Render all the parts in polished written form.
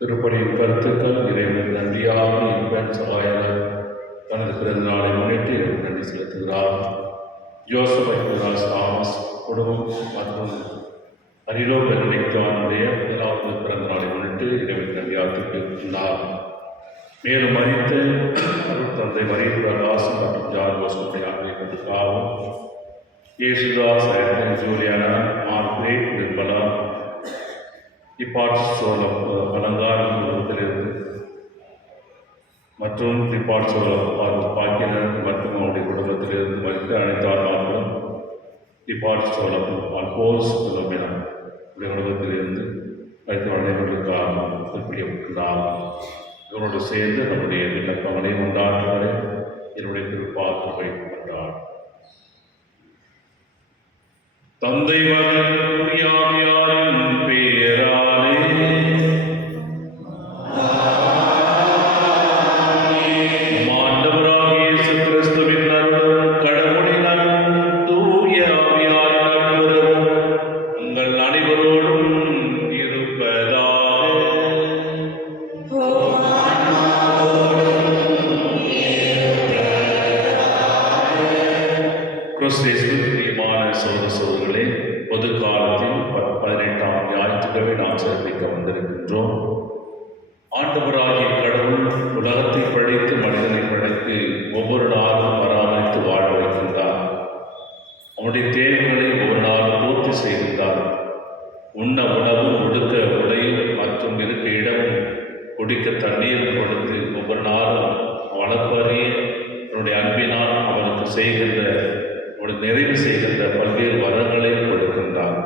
திருப்பலியின் கருத்துக்கள் இறைவன் நன்றியாக இன்பன் சகாயர் தனது பிறந்த நாளை முன்னிட்டு நன்றி செலுத்துகிறார். ஜோசப் ஐக்குராஸ் தாமஸ் குடும்பம் மற்றும் அரிலோ பெர்னிக்டானுடைய முதலாவது பிறந்த நாளை முன்னிட்டு இறைவன் நன்றியாற்றுகின்றார். மேலும் மறித்த அருள் தந்தை மரிய பிரகாசம் மற்றும் ஜான் போஸ்கோடைய ஆகியோருக்காகவும் இயேசுதாஸ் ஜூலியானா மார்க்ரேட் நிர்மலா டிபார்ட் சோழம் அலங்காரம் குடும்பத்திலிருந்து மற்றும் டிபார்ட் சோழம் பாக்கியனர் மற்றும் அவருடைய குடும்பத்திலிருந்து மறித்த அனைத்து ஆன்மாக்களும் டிபார்ட் சோழம் அல்போஸ் குலோமினா உடைய குடும்பத்திலிருந்து அனைத்து அனைவர்களுக்காக குறிப்பிடப்பட்டிருக்கிறார். இவரோடு சேர்ந்து நம்முடைய இலக்கவனை உண்டாற்றுவதை என்னுடைய திருப்பாற்றுவை கொண்டார். தந்தை மகன் தூயாவியாரின் பெயராலே ஆண்டவராகிய இயேசு கிறிஸ்துவின் அருளும் கடவுளின் அருளும் தூய ஆவியாரின் நட்புறவும் உங்கள் அனைவரோடும் இருப்பதாக. சோதர்களே, பொது காலத்தில் 18ஆம் ஞாயிற்றுக்கிழமை நாம் சிறப்பிக்க வந்திருக்கின்றோம். ஆண்டவராகிய கடவுள் உலகத்தை படைத்து மனிதனை படைத்து ஒவ்வொரு நாளும் பராமரித்து வாழ வைக்கின்றார். அவனுடைய தேவைகளை ஒவ்வொரு நாளும் பூர்த்தி செய்கின்றார். உண்ண உணவும், உடுக்க உடையும் மற்றும் இருக்க இடமும், குடிக்க தண்ணீரும் கொடுத்து ஒவ்வொரு நாளும் வளர்ப்பறிய அவனுடைய அன்பினால் அவனுக்கு செய்கின்ற நிறைவு செய்கின்ற பல்வேறு வரங்களை கொடுக்கின்றார்.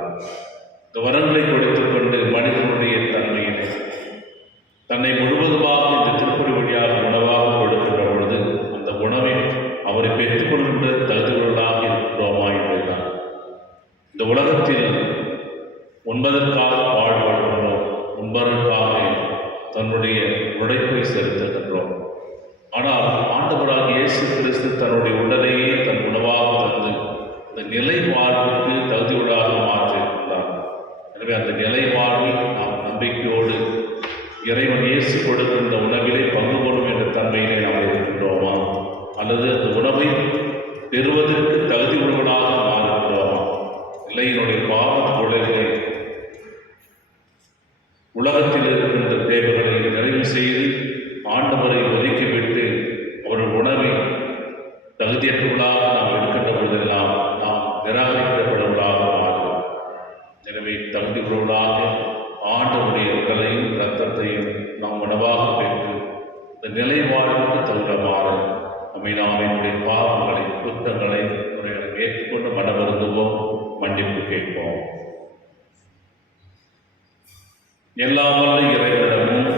இந்த வரங்களை கொடுத்துக் கொண்டு மனிதனுடைய தன்மையில் தன்னை முழுவதுமாக இந்த திருப்பலி வழியாக உணவாக கொடுக்கின்ற பொழுது அந்த உணவில் அவரை பெற்றுக்கொள்கின்ற தகுதிகளாக இருக்கிறோமா என்பதுதான். இந்த உலகத்தில் உண்பதற்காக வாழ்கின்றோம், உண்பதற்காக தன்னுடைய உழைப்பை செலுத்துகின்றோம். ஆனால் ஆண்டவராக இயேசு கிறிஸ்து தன்னுடைய உடலையே தன் உணவாக தந்து அந்த நிலை வாழ்வுக்கு தகுதியுள்ளாக மாற்றியிருக்கிறார். எனவே அந்த நிலை வாழ்வில் நாம் நம்பிக்கையோடு இறைவன் இயேசு கொடுக்கின்ற உணவிலே பங்கு கொள்ளும் என்ற தன்மையிலே நாம் இருக்கின்றோமா, அல்லது அந்த உணவை பெறுவதற்கு தகுதி உள்ளவர்களாக மாறுகின்றோமா? இல்லை, என்னுடைய பாவ தொழில்களை உலகத்தில் இருக்கின்ற தேவைகளை நிறைவு செய்து ஆண்டவரை ஒதுக்கிவிட்டு அவர்கள் உணவை தகுதியற்றவர்களாக நாம் இருக்கின்ற பொழுதெல்லாம் நாம் நிராகரிக்கப்படவர்களாக மாறுவோம். எனவே தகுதியுள்ளவர்களாக ஆண்டவருடைய உடலையும் இரத்தத்தையும் நாம் உணவாக பெற்று இந்த நிலை வாழ்வுக்கு தகுந்தமாற நம்மை நாம் என்னுடைய பாவங்களை, குற்றங்களை ஏற்றுக்கொண்டு மனவருந்துவோம், மன்னிப்பு கேட்போம். எல்லாம் வல்ல இறைவனிடமும்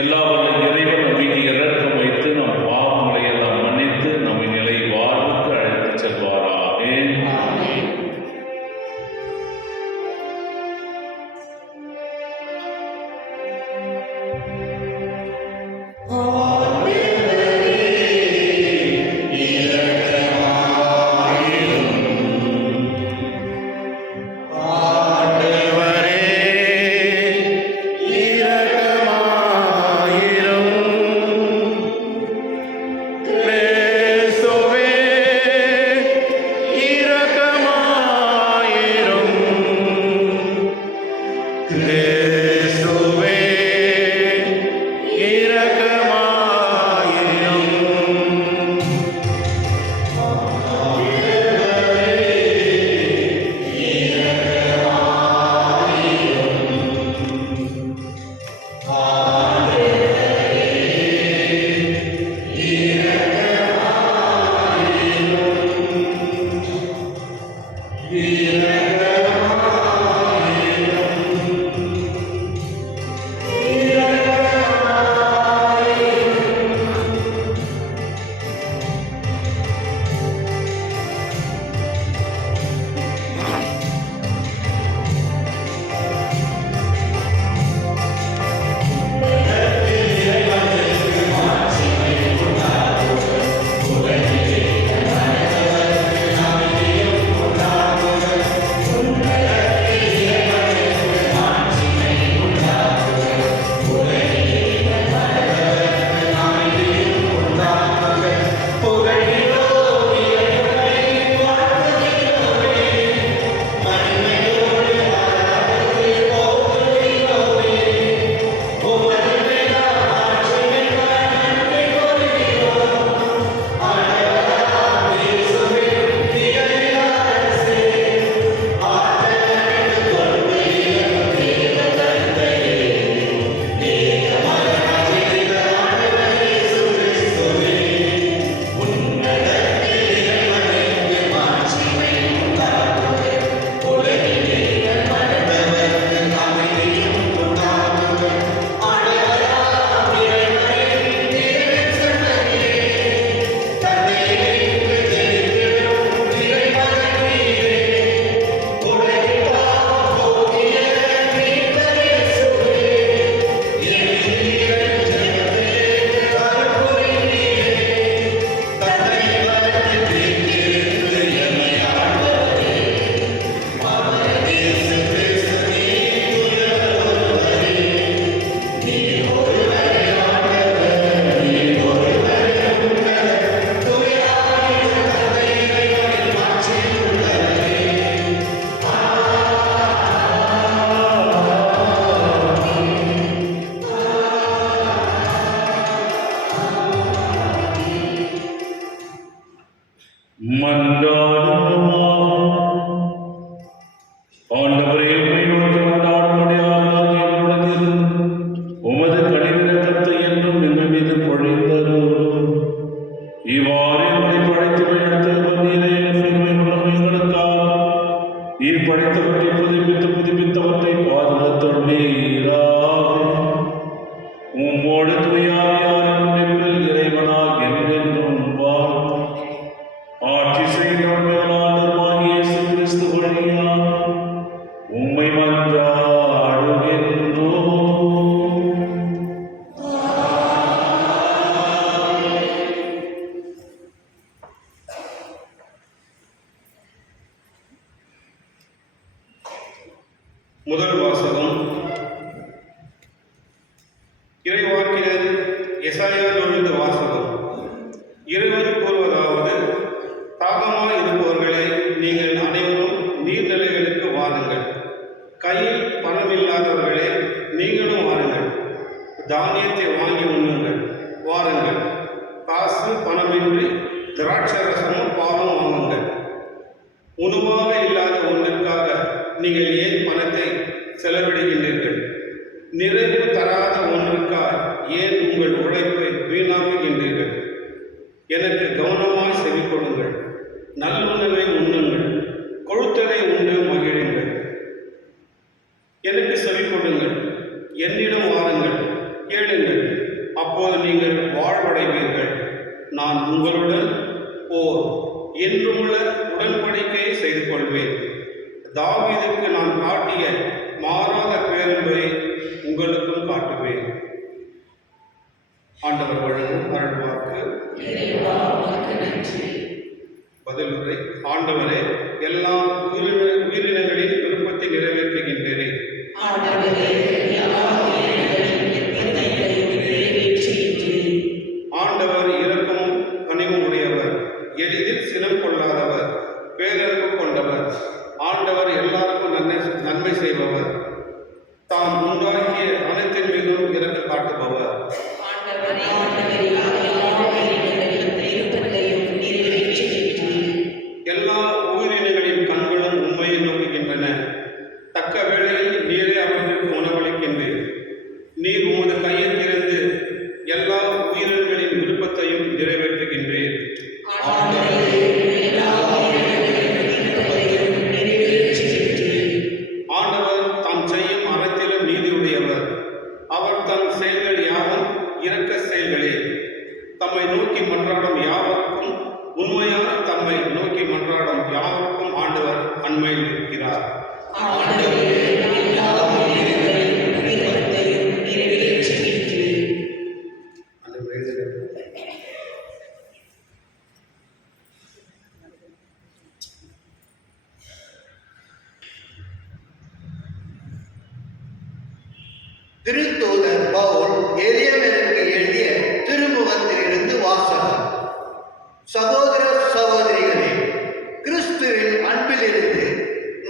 எல்லா வல்ல இறைவன் நம்மை இறக்கம் வைத்து நம் பாவங்களை எல்லாம் மன்னித்து நம்மை நிலை வாழ்வுக்கு அழைத்து செல்வாராக. உம்மோடு தூயாவியான ஒன்றில் இறைவனாக என்றென்றும் வாழ்ந்து ஆட்சி செய்யும் மேலாளருமாகிய இயேசு கிறிஸ்து வழியாக உம்மை மன்றாடுகின்றோம். முதல் வாசகம். இறைவாக்கினர் எசாயாவிலிருந்து வாசகம். இறைவன் கூறுவதாவது: தாகமாய் இருப்பவர்களே, நீங்கள் அனைவரும் நீர்நிலைகளுக்கு வாருங்கள். கையில் பணமில்லாதவர்களே, நீங்களும் வாருங்கள். தானியத்தை வாங்கி உண்ணுங்கள். வாருங்கள். காசு பணமின்றி திராட்சரசமும் பாலும் வாங்குங்கள். உணவாக இல்லாத ஒன்றிற்காக நீங்கள் ஏன் பணத்தை செலவிடுகின்றீர்கள்? நிறைவு தராத ஒன்றுக்காக ஏன் உங்கள் உழைப்பை வீணாக்குகின்றீர்கள்? எனக்கு கவனமாய் செவி கொடுங்கள். நல்லுணவை உண்ணுங்கள். கொழுத்தலை உண்டு மகிழுங்கள். எனக்கு செவி கொடுங்கள். என்னிடம் வாருங்கள், கேளுங்கள், அப்போது நீங்கள் வாழ்வடைவீர்கள். நான் உங்களுடன் ஓர் என்றுமுள்ள உடன்படிக்கையை செய்து கொள்வேன். தாவீதுக்கு நான் காட்டிய மாறாத பேரன்பை உங்களுக்கும் காட்டுவேன். ஆண்டவர் வழங்கும் அருள்வாக்கு. பதிலுரை. ஆண்டவரே, எல்லா உயிரினங்களின் விருப்பத்தை நிறைவேற்றுகின்றேன். ஆண்டவர் இரக்கமும் கனிவும் உடையவர், எளிதில் சினம் கொள்ளாதவர், பேரன்பு கொண்டவர். ஆண்டவர் எல்லாருக்கும் நன்மை செய்பவர், தாம் உண்டாக்கிய அனைத்தின் மீதும் இரக்க காட்டுபவர். எல்லா உயிரினங்களின் கண்களும் உண்மையை நோக்குகின்றன. தக்க வேளையில் நீரே அவர்களுக்கு உணவளிக்கின்றேன். நீர் உமது கையை திறந்து எல்லா உயிரினங்களின் விருப்பத்தையும் நிறைவேற்றுகின்றேன். ஆண்டவர் தாம் செய்யும் அனைத்திலும் நீதியுடையவர். அவர் தம் செயல்கள் யாவும் இரக்க செயல்களே. தம்மை நோக்கி மன்றாடும் யாவருக்கும், உண்மையான தம்மை நோக்கி மன்றாடும் யாவருக்கும் ஆண்டவர் அண்மையில் இருக்கிறார். திருத்தூதர் பவுல் எரியமருக்கு எழுதிய திருமுகத்திலிருந்து வாசகம். சகோதர சகோதரிகளே, கிறிஸ்துவின் அன்பிலிருந்து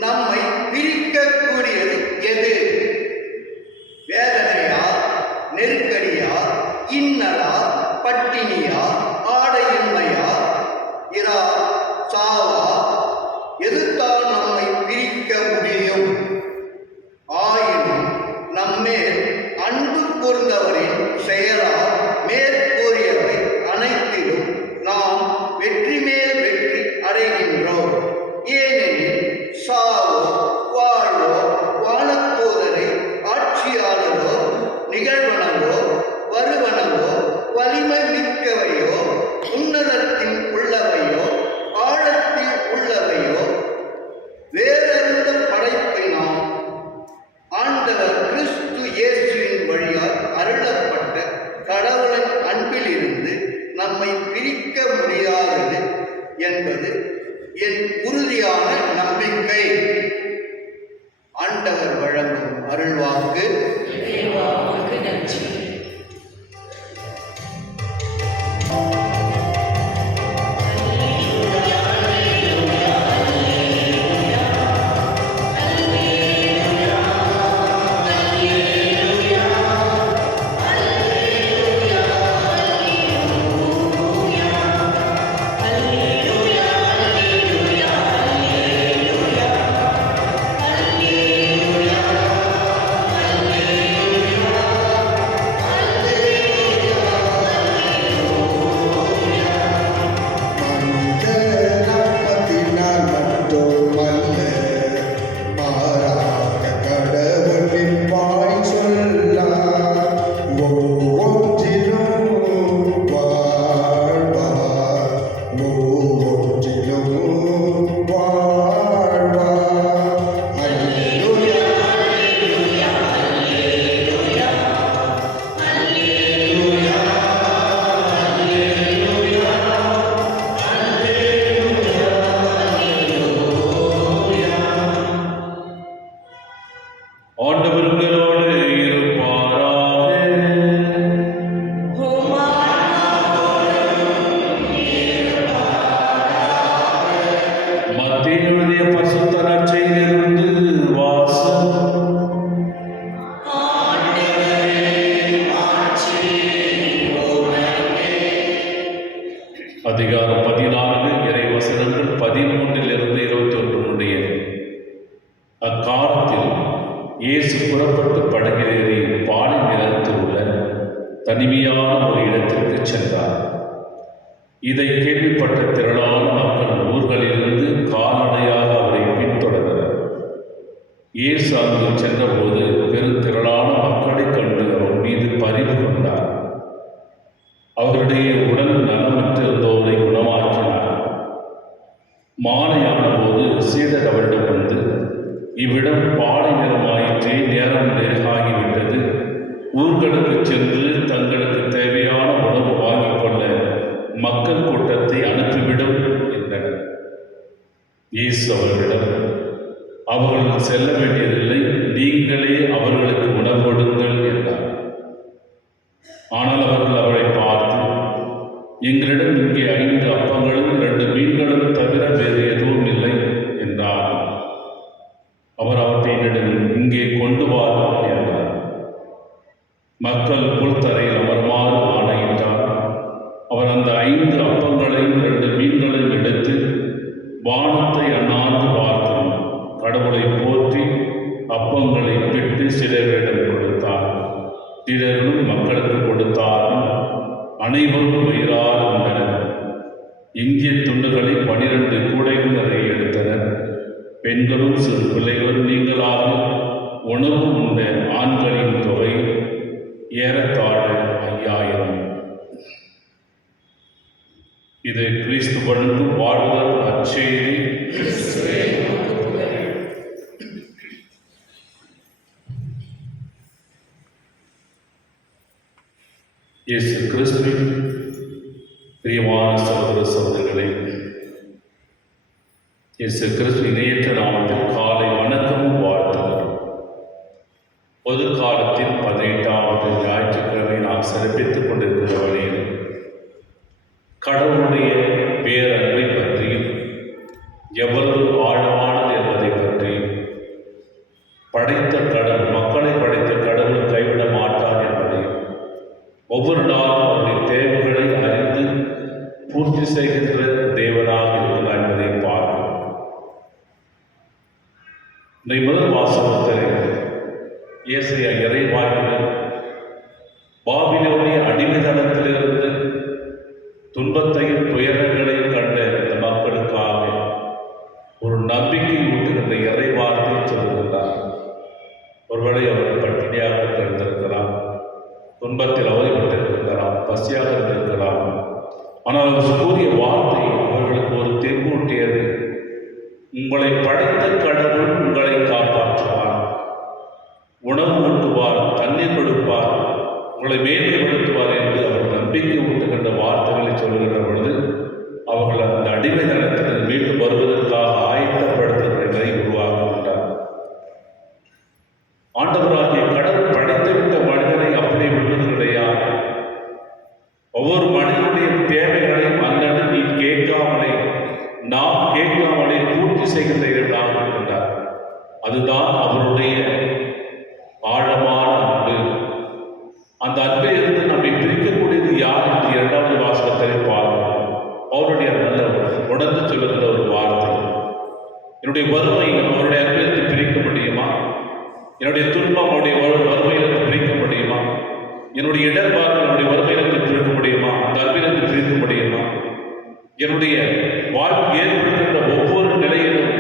நம்மை பிரிக்கக்கூடியது எது? வேதனையா, நெருக்கடியா, இன்னலா, பட்டினியா, ஆடையின்மையா, இரா, சாவா? எதுதான் நம்மை பிரிக்க முடியும்? ஆயினும் நம்மேல் அன்பு கூர்ந்தவரின் செயலால் மேற்கூறியவை அனைத்திலும் நாம் வெற்றி மேல் வெற்றி அடைகின்றோம். ஏனெனில் சாவோ, வாழ்வோ, வானத்தூதரை, ஆட்சியாளரோ, நிகழ்வனவோ, வருவனவோ, வலிமை மிக்கவையோ, உன்னதத்தில் உள்ளவையோ, ஆழத்தில் உள்ளவையோ, வேறெந்த படைப்பினால் ஆண்டவர் கிறிஸ்து இயேசுவின் வழியால் அருளப்பட்ட கடவுளின் அன்பிலிருந்து நம்மை பிரிக்க முடியாதது என்பது என் உறுதியான நம்பிக்கை. ஆண்டவர் வழங்கும் அருள்வாக்கு. தனிமையான ஒரு இடத்திற்கு சென்றார். இதை கேள்விப்பட்ட திரளான மக்கள் ஊர்களிலிருந்து கால்நடையாக அவரை பின்தொடர்ந்தனர். இயேசு அங்கு சென்றபோது பெருந்திரளான மக்களைக் கண்டு அவர் மீது பரிவு கொண்டார். அவருடைய உடல் நலமற்றிருந்தோரை குணமாக்கினார். மாலையான போது சீடர் அவரிடம் வந்து, இவ்விடம் பாலை நிறமாயிற்றே, நேரம் நெருங்காகிவிட்டது, ஊர்களுக்கு சென்று தங்களுக்கு தேவையான உணவு வாங்கிக் கொள்ள மக்கள் கூட்டத்தை அனுப்பிவிடும் என்றனர். இயேசு அவர்களிடம், அவர்கள் செல்ல வேண்டியதில்லை, நீங்களே அவர்களுக்கு உணவு கொடுங்கள் என்றார். ஆனால் அவர்கள் அவரை பார்த்து, எங்களிடம் இங்கே 5 அப்பங்களும் 2 மீன்களும் தவிர வேறு எதுவும் இல்லை என்றார். அவர் அவற்றினிடம், இங்கே கொண்டு வாருங்கள் என்றார். மக்கள் புல்தரையில் அமருமாறு ஆணையிட்டார். அவர் அந்த 5 அப்பங்களையும் 2 மீன்களையும் எடுத்து வானத்தை அண்ணாந்து பார்த்து கடவுளை போற்றி அப்பங்களை பிட்டு சீடர்களிடம் கொடுத்தார். சீடர்களும் மக்களுக்கு கொடுத்தார்கள். அனைவரும் வயிறார உண்டனர். எஞ்சிய துண்டுகளை 12 கூடைகள் நிறைய எடுத்தனர். பெண்களும் சிறு பிள்ளைகளும் நீங்களாக உணவு உண்ட ஆண்களின் தொகை ஏறத்தாழ 5000. இது கிறிஸ்து வழங்கும் வாழ்தல் நற்செய்தி. இயேசு கிறிஸ்துவின் பிரியமான சகோதர சகோதரிகளே, இயேசு கிறிஸ்து இணையற்ற நாமத்தில் காலை வணக்கமும் வாழ்த்துகிறோம். பொது காலத்தில் 18வது ஞாயிற்றுக்கிழமை நாம் சிறப்பித்துக் கொண்டிருக்கிற வழியில் கடவுளுடைய பேரன்பை பற்றியும் எவ்வளவு ஆழமானது என்பதை பற்றியும், படைத்த கடவுள், மக்களை படைத்த கடவுள் கைவிட மாட்டார் என்பதையும், ஒவ்வொரு நாளும் அவருடைய தேவைகளை அறிந்து பூர்த்தி செய்கின்ற தேவனாக இருக்கிறார் என்பதை பார்க்கிறோம். இன்றைய முதல் வாசகத்தில் ஏசாயா இறைவாக்கினர் பாபிலோனிய அடிமைத்தனத்திலிருந்து துன்பத்தையும் துயரங்களையும் கண்ட இந்த மக்களுக்காக ஒரு நம்பிக்கை ஊட்டுகின்ற இறைவார்த்தையை சொல்லுகின்றார். ஒருவேளை அவர்கள் பட்டினியாக இருந்திருக்கலாம், துன்பத்தில் அவதிப்பட்டிருக்கலாம், பசியாக இருந்திருக்கலாம். ஆனால் அவர் கூறிய வார்த்தை அவர்களுக்கு ஒரு தெம்பூட்டியது. உங்களை படைத்த கடவுள் உங்களை காப்பாற்றுவார், உணவு ஊட்டுவார், தண்ணீர் கொடுப்பார், உங்களை மேன்மைப்படுத்துவார் என்று அவர் நம்பிக்கை ஊட்டுகின்ற வார்த்தைகளை சொல்லுகின்ற பொழுது அவர்கள் அந்த அடிமை தளத்தில் மீண்டும் வருவதற்காக ஆயத்தப்படுத்துகிற நிலை உருவாக்குகின்றார். ஆண்டவராகிய கடவுள் படைத்துவிட்ட மனிதனை அப்படியே விடுவது கிடையாது. ஒவ்வொரு மனிதனுடைய தேவைகளையும் அந்தண்டு நீ கேட்காமலே, நாம் கேட்காமலே பூர்த்தி செய்கின்ற இடமாக இருக்கின்றார். அதுதான் அவருடைய ஆழமான அன்பு. அந்த அன்பில் இருந்து நம்மை பிரிக்கக்கூடியது யார் என்று 2வது வாசகத்தில் பார்க்கிறோம். அவருடைய நல்ல உணர்ந்து சொல்லுகிற ஒரு வார்த்தை, என்னுடைய வறுமை அவருடைய அன்பிலிருந்து பிரிக்க முடியுமா? என்னுடைய துன்பம் அவருடைய வறுமையிலிருந்து பிரிக்க முடியுமா? என்னுடைய இடர்பாடு என்னுடைய வறுமையிலிருந்து பிரிக்க முடியுமா? அந்த அன்பிலிருந்து பிரிக்க முடியுமா? என்னுடைய வாழ்க்கை ஏற்படுகின்ற ஒவ்வொரு நிலையிலும்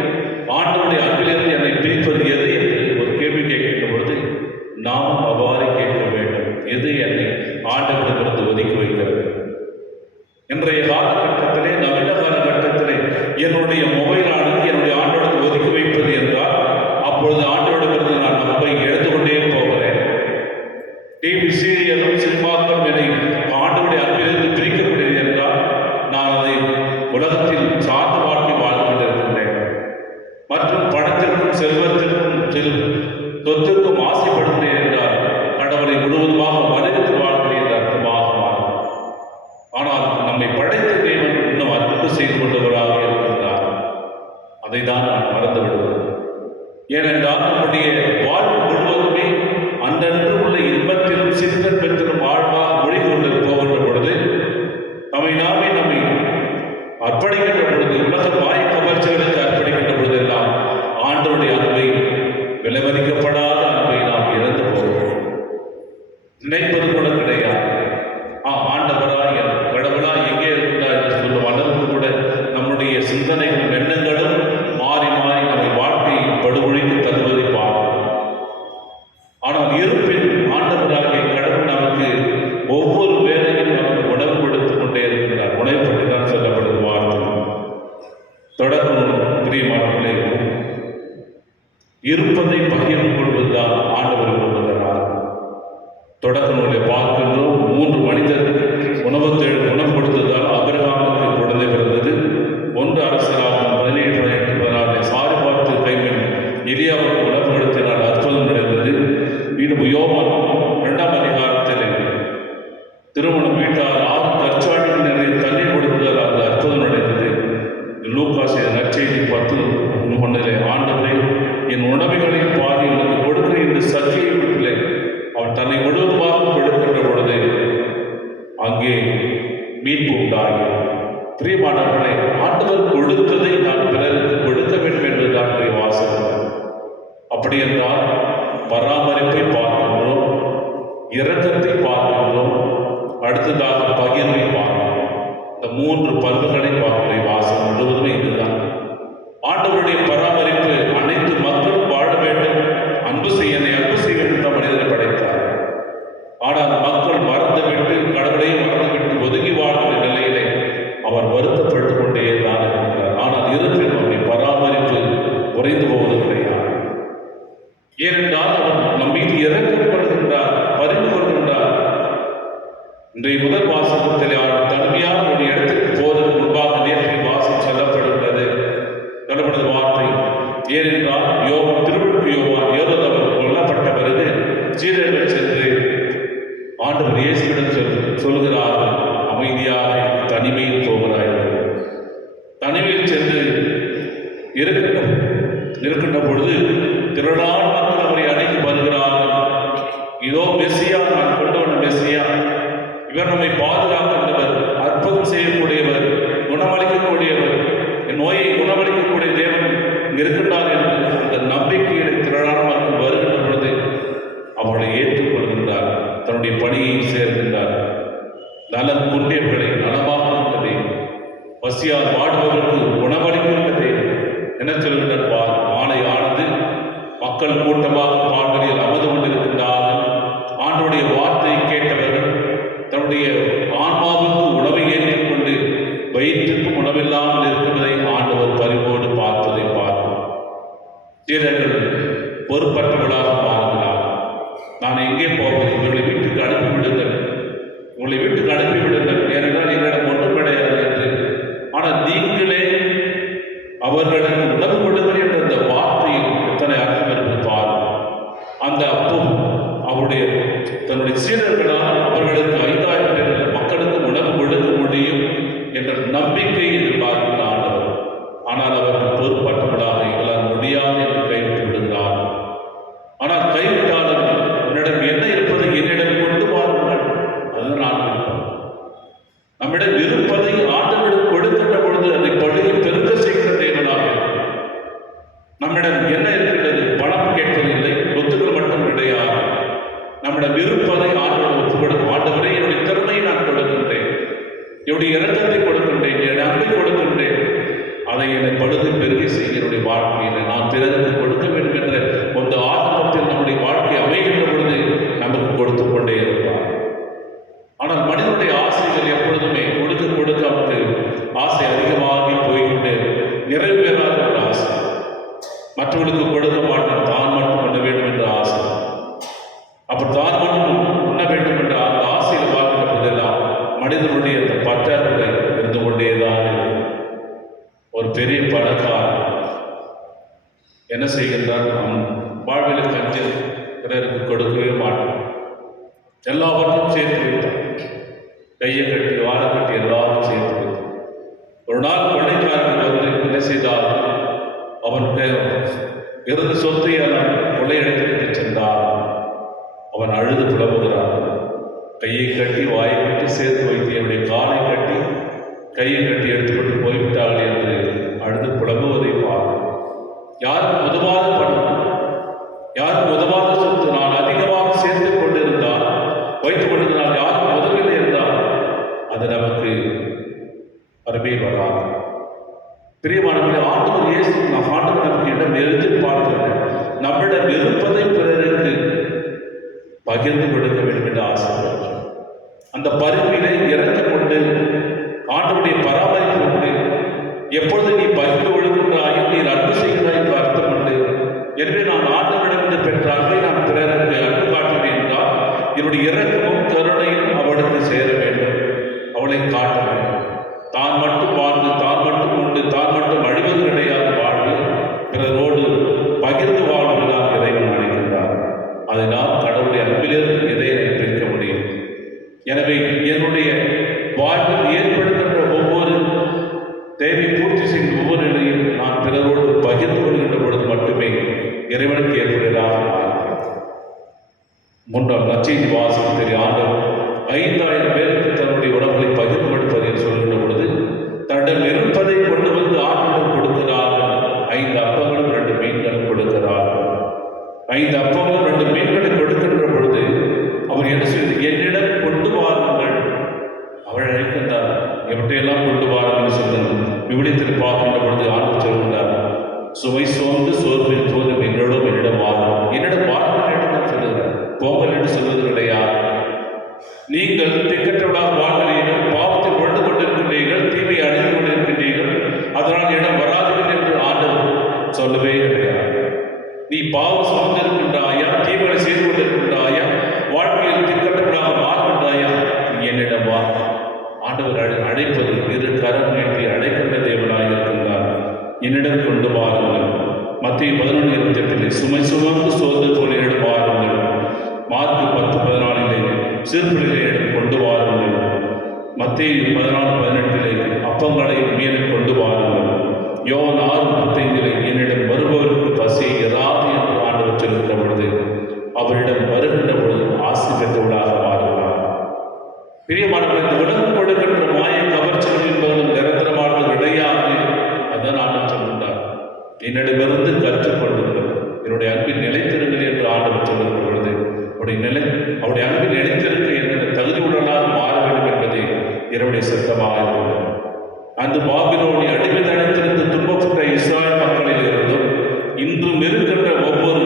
ஆண்டவருடைய அன்பிலிருந்து என்னை பிரிப்பது எது என்று ஒரு கேள்வி கேட்கின்ற பொழுது நாம் அவ்வாறு கேட்க வேண்டும். எது என்னை ஆண்டவரிடமிருந்து ஒதுக்கி வைக்கிறது? இன்றைய காலகட்டத்திலே, நவீன காலகட்டத்திலே என்னுடைய மொபைலானது என்னுடைய ஆண்டவருக்கு ஒதுக்கி வைப்பது என்றால், அப்பொழுது ஆண்டவரிடமிருந்து நான் நம்பை எடுத்து கொண்டே போகிறேன். டிவி சீரியலும் சினிமாக்களும் என்னை ஆண்டவருடைய அன்பிலிருந்து பிரிக்கக்கூடியது என்றால், நான் அதை உலகத்தில் சார்ந்த வாழ்க்கை வாழ்ந்து கொண்டிருக்கின்றேன். மற்றும் பணத்திற்கும் செல்வத்திற்கும் சொத்துக்கும் ஆசைப்படுகிறேன் என்றால் கடவுளை முழுவதுமாக மனிதத்து வாழ்கிறேன் என்ற அர்த்தமாக மாறும். ஆனால் நம்மை படைத்த தேவன் இன்னும் அன்பு செய்து கொண்டவராக இருக்கின்றார். அதை தான் நான் மறந்து விடுவோம். ஏனென்றால் நம்முடைய வாழ்வு முழுவதுமே அன்றன்று உள்ள இன்பத்திலும் சிற்றன்பத்திலும் ஆழ்வாக மொழி கொண்டு போகின்ற பொழுது, நம்மை அர்ப்பணிக்கின்ற பொழுது, உலக வாய் கவர்ச்சிகளுக்கு அர்ப்பணிக்கின்ற பொழுதெல்லாம் ஆண்டவருடைய அன்பை, விலைமதிக்கப்படாத அன்பை நாம் இழந்து போகிறோம். நினைப்பது கூட கிடையாது. நொடியிலும் ஆண்டவராகிய கடவுள் நமக்கு ஒவ்வொரு வேளையும் நமக்கு உணவு கொடுத்துக் கொண்டே இருக்கின்றார். உணவு பற்றி தான் சொல்லப்படுது வார்த்தை. தொடர்ந்து பிரியமானவர்களே, இருப்பதை பகிர்ந்து கொள்வதுதான் ஆண்டவர் விரும்புகிறார். தொடக்க நூலை பார்க்கின்றோம். 3 மனிதர் உணவு கொடுத்ததால் ஆபிரகாமுக்கு குழந்தை பிறந்தது. 1 அரசராகும் 17:18 சாரி பார்த்து கைமன் எலியாவுக்கு உணவு கொடுத்தினால் அற்புதம் நடந்தது. மீண்டும் யோவான் 2ஆம் அதிகாரத்தில் திருமணம் வீட்டார் 6 கற்சாடிகள் நிறைய தண்ணீர் கொடுத்ததால் அந்த அற்புதம் நடந்தது. லூக்காஸ் நற்செய்தி 10:1 ஆண்டவரே, என் உணவுகளை பாதி உனக்கு கொடுக்கிறேன் என்று சத்தியை விட்டில்லை. அவன் தன்னை முழுவதுமாக கொடுக்கின்ற பொழுது அங்கே மீட்பு உண்டாகி. பிரியமானவர்களே, ஆண்டவர் கொடுத்ததை நான் பிறருக்கு கொடுக்க வேண்டும் என்பதுதான் வாசகம். அப்படி என்றால் பராமரிப்பை பார்க்கின்றோம், இரக்கத்தை பார்க்கின்றோம், அடுத்ததாக பகிர்வை பார்க்கின்றோம். இந்த 3 பண்புகளை பார்க்கிற வாசகம் முழுவதுமே இதுதான். ஆண்டவருடைய பராமரிப்பு அனைத்து மக்களும் வாழ வேண்டும், அன்பு செய்ய வேண்டும் தான் மனிதனை படைத்தார். ஆனால் மக்கள் மறந்துவிட்டு, கடவுளையும் மறந்துவிட்டு ஒதுங்கி வாழ்கிற நிலையிலே அவர் வருத்தப்பட்டுக் கொண்டே தான் இருக்கிறார். ஆனால் இருப்பினும் அவருடைய பராமரிப்பு குறைந்து போவது கிடையாது. ஏனென்றால் அவர் நம் மீது இறக்கம் கொள்கின்றார், பரிந்து கொள்கின்றார். இன்றைய முதல் வாசகத்தில் அவர் தனிமையான ஒரு இடத்திற்கு போவதற்கு முன்பாக நேற்று வாசம் சொல்லப்படுகிறது வார்த்தை. ஏனென்றால் திருவிழுக்கு யோவான் அவர் கொல்லப்பட்ட பிறகு சீடர்கள் சென்று ஆண்டவர் இயேசுவிடம் சொல்கிறார், அமைதியாக தனிமையில் போகிறார்கள். தனிமையில் சென்று இருக்கின்ற பொழுது திரளான மக்கள் அவரை அணுகி வருகிறார்கள். இதோ மெஸ்ஸியா, நான் கொண்டு வந்த மெஸ்ஸியா, இவர் நம்மை பாதுகாக்கின்றவர், அற்புதம் செய்யக்கூடியவர், குணமளிக்கக்கூடியவர், என் நோயை குணமளிக்கக்கூடிய தேவன் இருக்கின்றார் என்று அந்த நம்பிக்கையில திரளான மக்கள் வருகின்ற பொழுது அவர்களை ஏற்றுக்கொள்கின்றார், தன்னுடைய பணியை சேர்க்கின்றார். நலம் குன்றியவர்களை நலமாக்குகின்றதே, பசியால் வாடுபவர்களுக்கு உணவளிக்கின்றதே என சொல்கின்றார். மாலை ஆனது, மக்கள் கூட்டமாக பாடலில் அமர்ந்து கொண்டிருக்கின்றார்கள். ஆண்டவருடைய வார்த்தையை கேட்டவர்கள் தன்னுடைய ஆன்மாவுக்கு உணவை ஏற்றுக்கொண்டு வயிற்றுக்கும் உணவில்லாமல் இருக்கின்றதை ஆண்டவர் பரிவோடு பார்த்ததை பார்க்கும். சீடர்கள் பொறுப்பற்றவர்களாக மாறுகிறார். நான் எங்கே போவது? இவர்களை வீட்டுக்கு அனுப்பிவிடுங்கள், உங்களை வீட்டுக்கு அனுப்பிவிடுங்கள், ஏனென்றால் எங்களிடம் ஒன்றும் கிடையாது என்று. ஆனால் நீங்களே அவர்களுக்கு உணவு கொடுங்கள் என்ற அந்த வார்த்தையில் எத்தனை அர்த்தம் இருப்பார். அந்த அப்போ அவருடைய தன்னுடைய சீடர்களால் அவர்களுக்கு 5000 பேர் மக்களுக்கு உணவு கொடுக்க முடியும் என்ற நம்பிக்கை எதிர்பார்க்கின்ற ஆண்டவர். ஆனால் அவர்கள் பொறுப்பற்றவர்களாக எங்களால் முடியாது என்று கைவிட்டு விடுகிறார். ஆனால் கைவிட்டாலும் உன்னிடம் என்ன இருப்பதை என்னிடம் கொண்டு வாருங்கள், அதுதான் ஆண்டவர். நம்மிடம் இருப்பதை ஆண்டவரிடம் கொடுக்கின்ற பொழுது அதை படுகை பெருக்க செய்கிற தேவனாக. நம்மிடம் என்ன இருக்கின்றது? பணம் கேட்பதில்லை, சொத்துக்கள் மட்டும் கிடையாது. நம்மிடம் இருப்பதை ஆண்டவர் ஒப்புக் கொடுக்கும். ஆண்டவரே, என்னுடைய திறமையை நான் கொடுக்கின்றேன், என்னுடைய இரக்கத்தை கொடுக்கின்றேன், என்னுடைய அன்பை கொடுக்கின்றேன், அதை என்னை படுகை பெருகி செய்ய என்னுடைய வாழ்க்கையில நான் பிறருக்கு கொடுக்க வேண்டும் என்ற ஒரு ஆரம்பத்தில் நம்முடைய வாழ்க்கை அமைகின்ற பொழுது நமக்கு கொடுத்து கொண்டே இருப்பார். ஆனால் மனிதனுடைய ஆசைகள் எப்பொழுதுமே கொடுக்க கொடுக்க அவருக்கு ஆசை அதிகமாகி போய்கொண்டே நிறைவு பெறாத ஒரு ஆசை. மற்றவர்களுக்கு கொடுக்க மாட்டான், தான் மட்டும் பண்ண வேண்டும் என்ற ஆசை. அப்படி தான் மட்டும் உண்ண வேண்டும் என்ற அந்த ஆசையில் பார்க்கின்ற போதெல்லாம் மனிதனுடைய அந்த பற்றாக்குறை இருந்து கொண்டேதான். ஒரு பெரிய பணக்காரன் என்ன செய்கின்றான்? அவன் வாழ்வில் கஞ்சல், பிறருக்கு கொடுக்கவே மாட்டான், எல்லாவற்றையும் சேர்த்து வைத்தான். கையை கட்டி வாழை கட்டி எல்லாரும் சேர்த்து வைத்தான். ஒரு நாள் கொள்ளைக்காரன் வந்து என்ன செய்தார்? அவனுக்கு இருந்த சொத்தை கொள்ளையடித்து சென்றார். அவன் அழுது புலம்புகிறான். கையை கட்டி வாயை கட்டி சேர்த்து வைத்து என்னுடைய காலை கட்டி கையை கட்டி எடுத்துக்கொண்டு போய்விட்டார்கள் என்று அழுது புலம்புவதை பார்க்கும். யாரும் உதவாத பணம், யாரும் உதவாத சொத்து நான் அதிகமாக சேர்த்து கொண்டிருந்தால், வைத்துக் கொண்டிருந்தால், யாரும் உதவில்லை என்றால் அது நமக்கு வரவே வராது. பிரியமானவர்களே, ஆண்டவர் இயேசு ஆண்டவர் நமக்கு இடம் எதிர்பார்க்கிறார். நம்மிடம் இருப்பதை பிறருக்கு பகிர்ந்து கொடுக்க வேண்டும் என்று ஆசைப்படுகிறோம். அந்த பருவினை இறந்து கொண்டு ஆண்டவருடைய பராமரிப்பு உண்டு. எப்பொழுது நீ பகிர்ந்து கொடுக்கின்றாயோ நீ அன்பு செய்கிறாய் என்று அர்த்தம் உண்டு. எனவே நான் ஆண்டவரிடமிருந்து பெற்ற அன்பை நான் பிறருக்கு அன்பு காட்டுவேன் என்றால் என்னுடைய இரக்கமும் கருணையும் அவளுக்கு சேர வேண்டும், அவளை காட்ட வேண்டும். தான் மட்டும் வாழ்ந்து தான் மட்டும் உண்டு தான் மட்டும் அழிவது கிடையாது வாழ்வு, பிறரோடு பகிர்ந்து வாழ்வதுதான் இறைவன் அழைக்கின்றார். அதனால் கடவுளுடைய அன்பிலிருந்து இறைவனை பிரிக்க முடியும். எனவே என்னுடைய வாழ்வில் ஏற்படுகின்ற ஒவ்வொரு தேவை பூர்த்தி செய்யும் ஒவ்வொரு நிலையும் நான் பிறரோடு பகிர்ந்து கொள்கின்ற பொழுது மட்டுமே இறைவனுக்கு ஏற்படுவதாக மாறுகிறது. மூன்றாம் நற்செய்தி வாசகத்தில் ஆண்டவர் 5000 பேருக்கு தன்னுடைய உணவுகளை பகிர்ந்து கொடுப்பதை சொல்கின்ற பொழுது தன்னிடம் இருப்பதை கொண்டு வந்து ஆண்டவர் கொடுக்கிறார்கள். 5 அப்பங்களும் 2 மீன்களும் கொடுக்கிறார்கள். 5 அப்பங்களும் 2 மீன்களை கொடுக்கின்ற பொழுது அவர் என்ன செய்வது? என்னிடம் கொண்டு வாருங்கள். அவள் அழைக்கின்றார். எவற்றையெல்லாம் கொண்டு வாருங்கள் சொல்லுங்கள். விவிலியத்தில் பார்க்கின்ற பொழுது ஆண்டவர் சொல்கின்றார், சுமை சோர்ந்து சோர்வில் தோதும் என்னிடம் வாரும். என்னிடம் வாருங்கள் என்று நான் சொல்லுகிறேன், போங்கள் என்று சொல்வது கிடையாது. நீங்கள் திக்கற்றவளாக வாழ்கிறீர்கள், பாவத்தில் விழுந்து கொண்டிருக்கின்றீர்கள், தீமையை அழிந்து கொண்டிருக்கின்றீர்கள், அதனால் இடம் வராதுகள் என்று ஆண்டவர் சொல்லவே கிடையாது. நீ பாவம் சுமந்திருக்கின்றாயா, தீமையை செய்து கொண்டிருக்கின்றாயா, வாழ்க்கையில் திக்கற்றவளாக மாறுகின்றாயா, நீ என்னிடம் வா. ஆண்டவர் அழைப்பது இரு கரம் நீட்டி அழைக்கின்ற தேவனாக இருக்கின்றார். என்னிடம் கொண்டு வாருங்கள். மத்திய 11:28 சுமை சுமந்து சோர்ந்து தோழியிடம் வாருங்கள். மார்க்கு 10:14 சிறுபிள்ளைகளிடம் கொண்டு வாருங்கள். மத்திய 14:18 அப்பங்களை மீன் கொண்டு வாருங்கள். யோவான் 6:35 என்னிடம் வருபவருக்கு பசி எதாவது என்று ஆண்டவர் சொல்கின்ற பொழுது அவரிடம் வருகின்ற பொழுது ஆசி பெற்றவளாக மாறுகிறார். பிரியமானவர்கள், இந்த உலகம் கொடுக்கின்ற மாய கவர்ச்சிகள் என்பதும் நிரந்தரமானது கிடையாது. அதான் ஆண்டவர் சொல்கின்றார், என்னிடமிருந்து கற்றுக்கொள்ளுங்கள், என்னுடைய அன்பில் நிலைத்திருங்கள் என்று ஆண்டவர் சொல்கின்ற பொழுது அவருடைய அன்பில் நிலைத்திருக்க என்னென்ன தகுதி உடலாக மாற வேண்டும் என்பது இறைவனுடைய சித்தமாக இருக்கிறது. அந்த பாபிலோனிய அடிமையில் அடைத்திருந்து துன்பப்பட்ட இஸ்ராயல் மக்களில் இருந்தும் இன்றும் இருக்கின்ற ஒவ்வொரு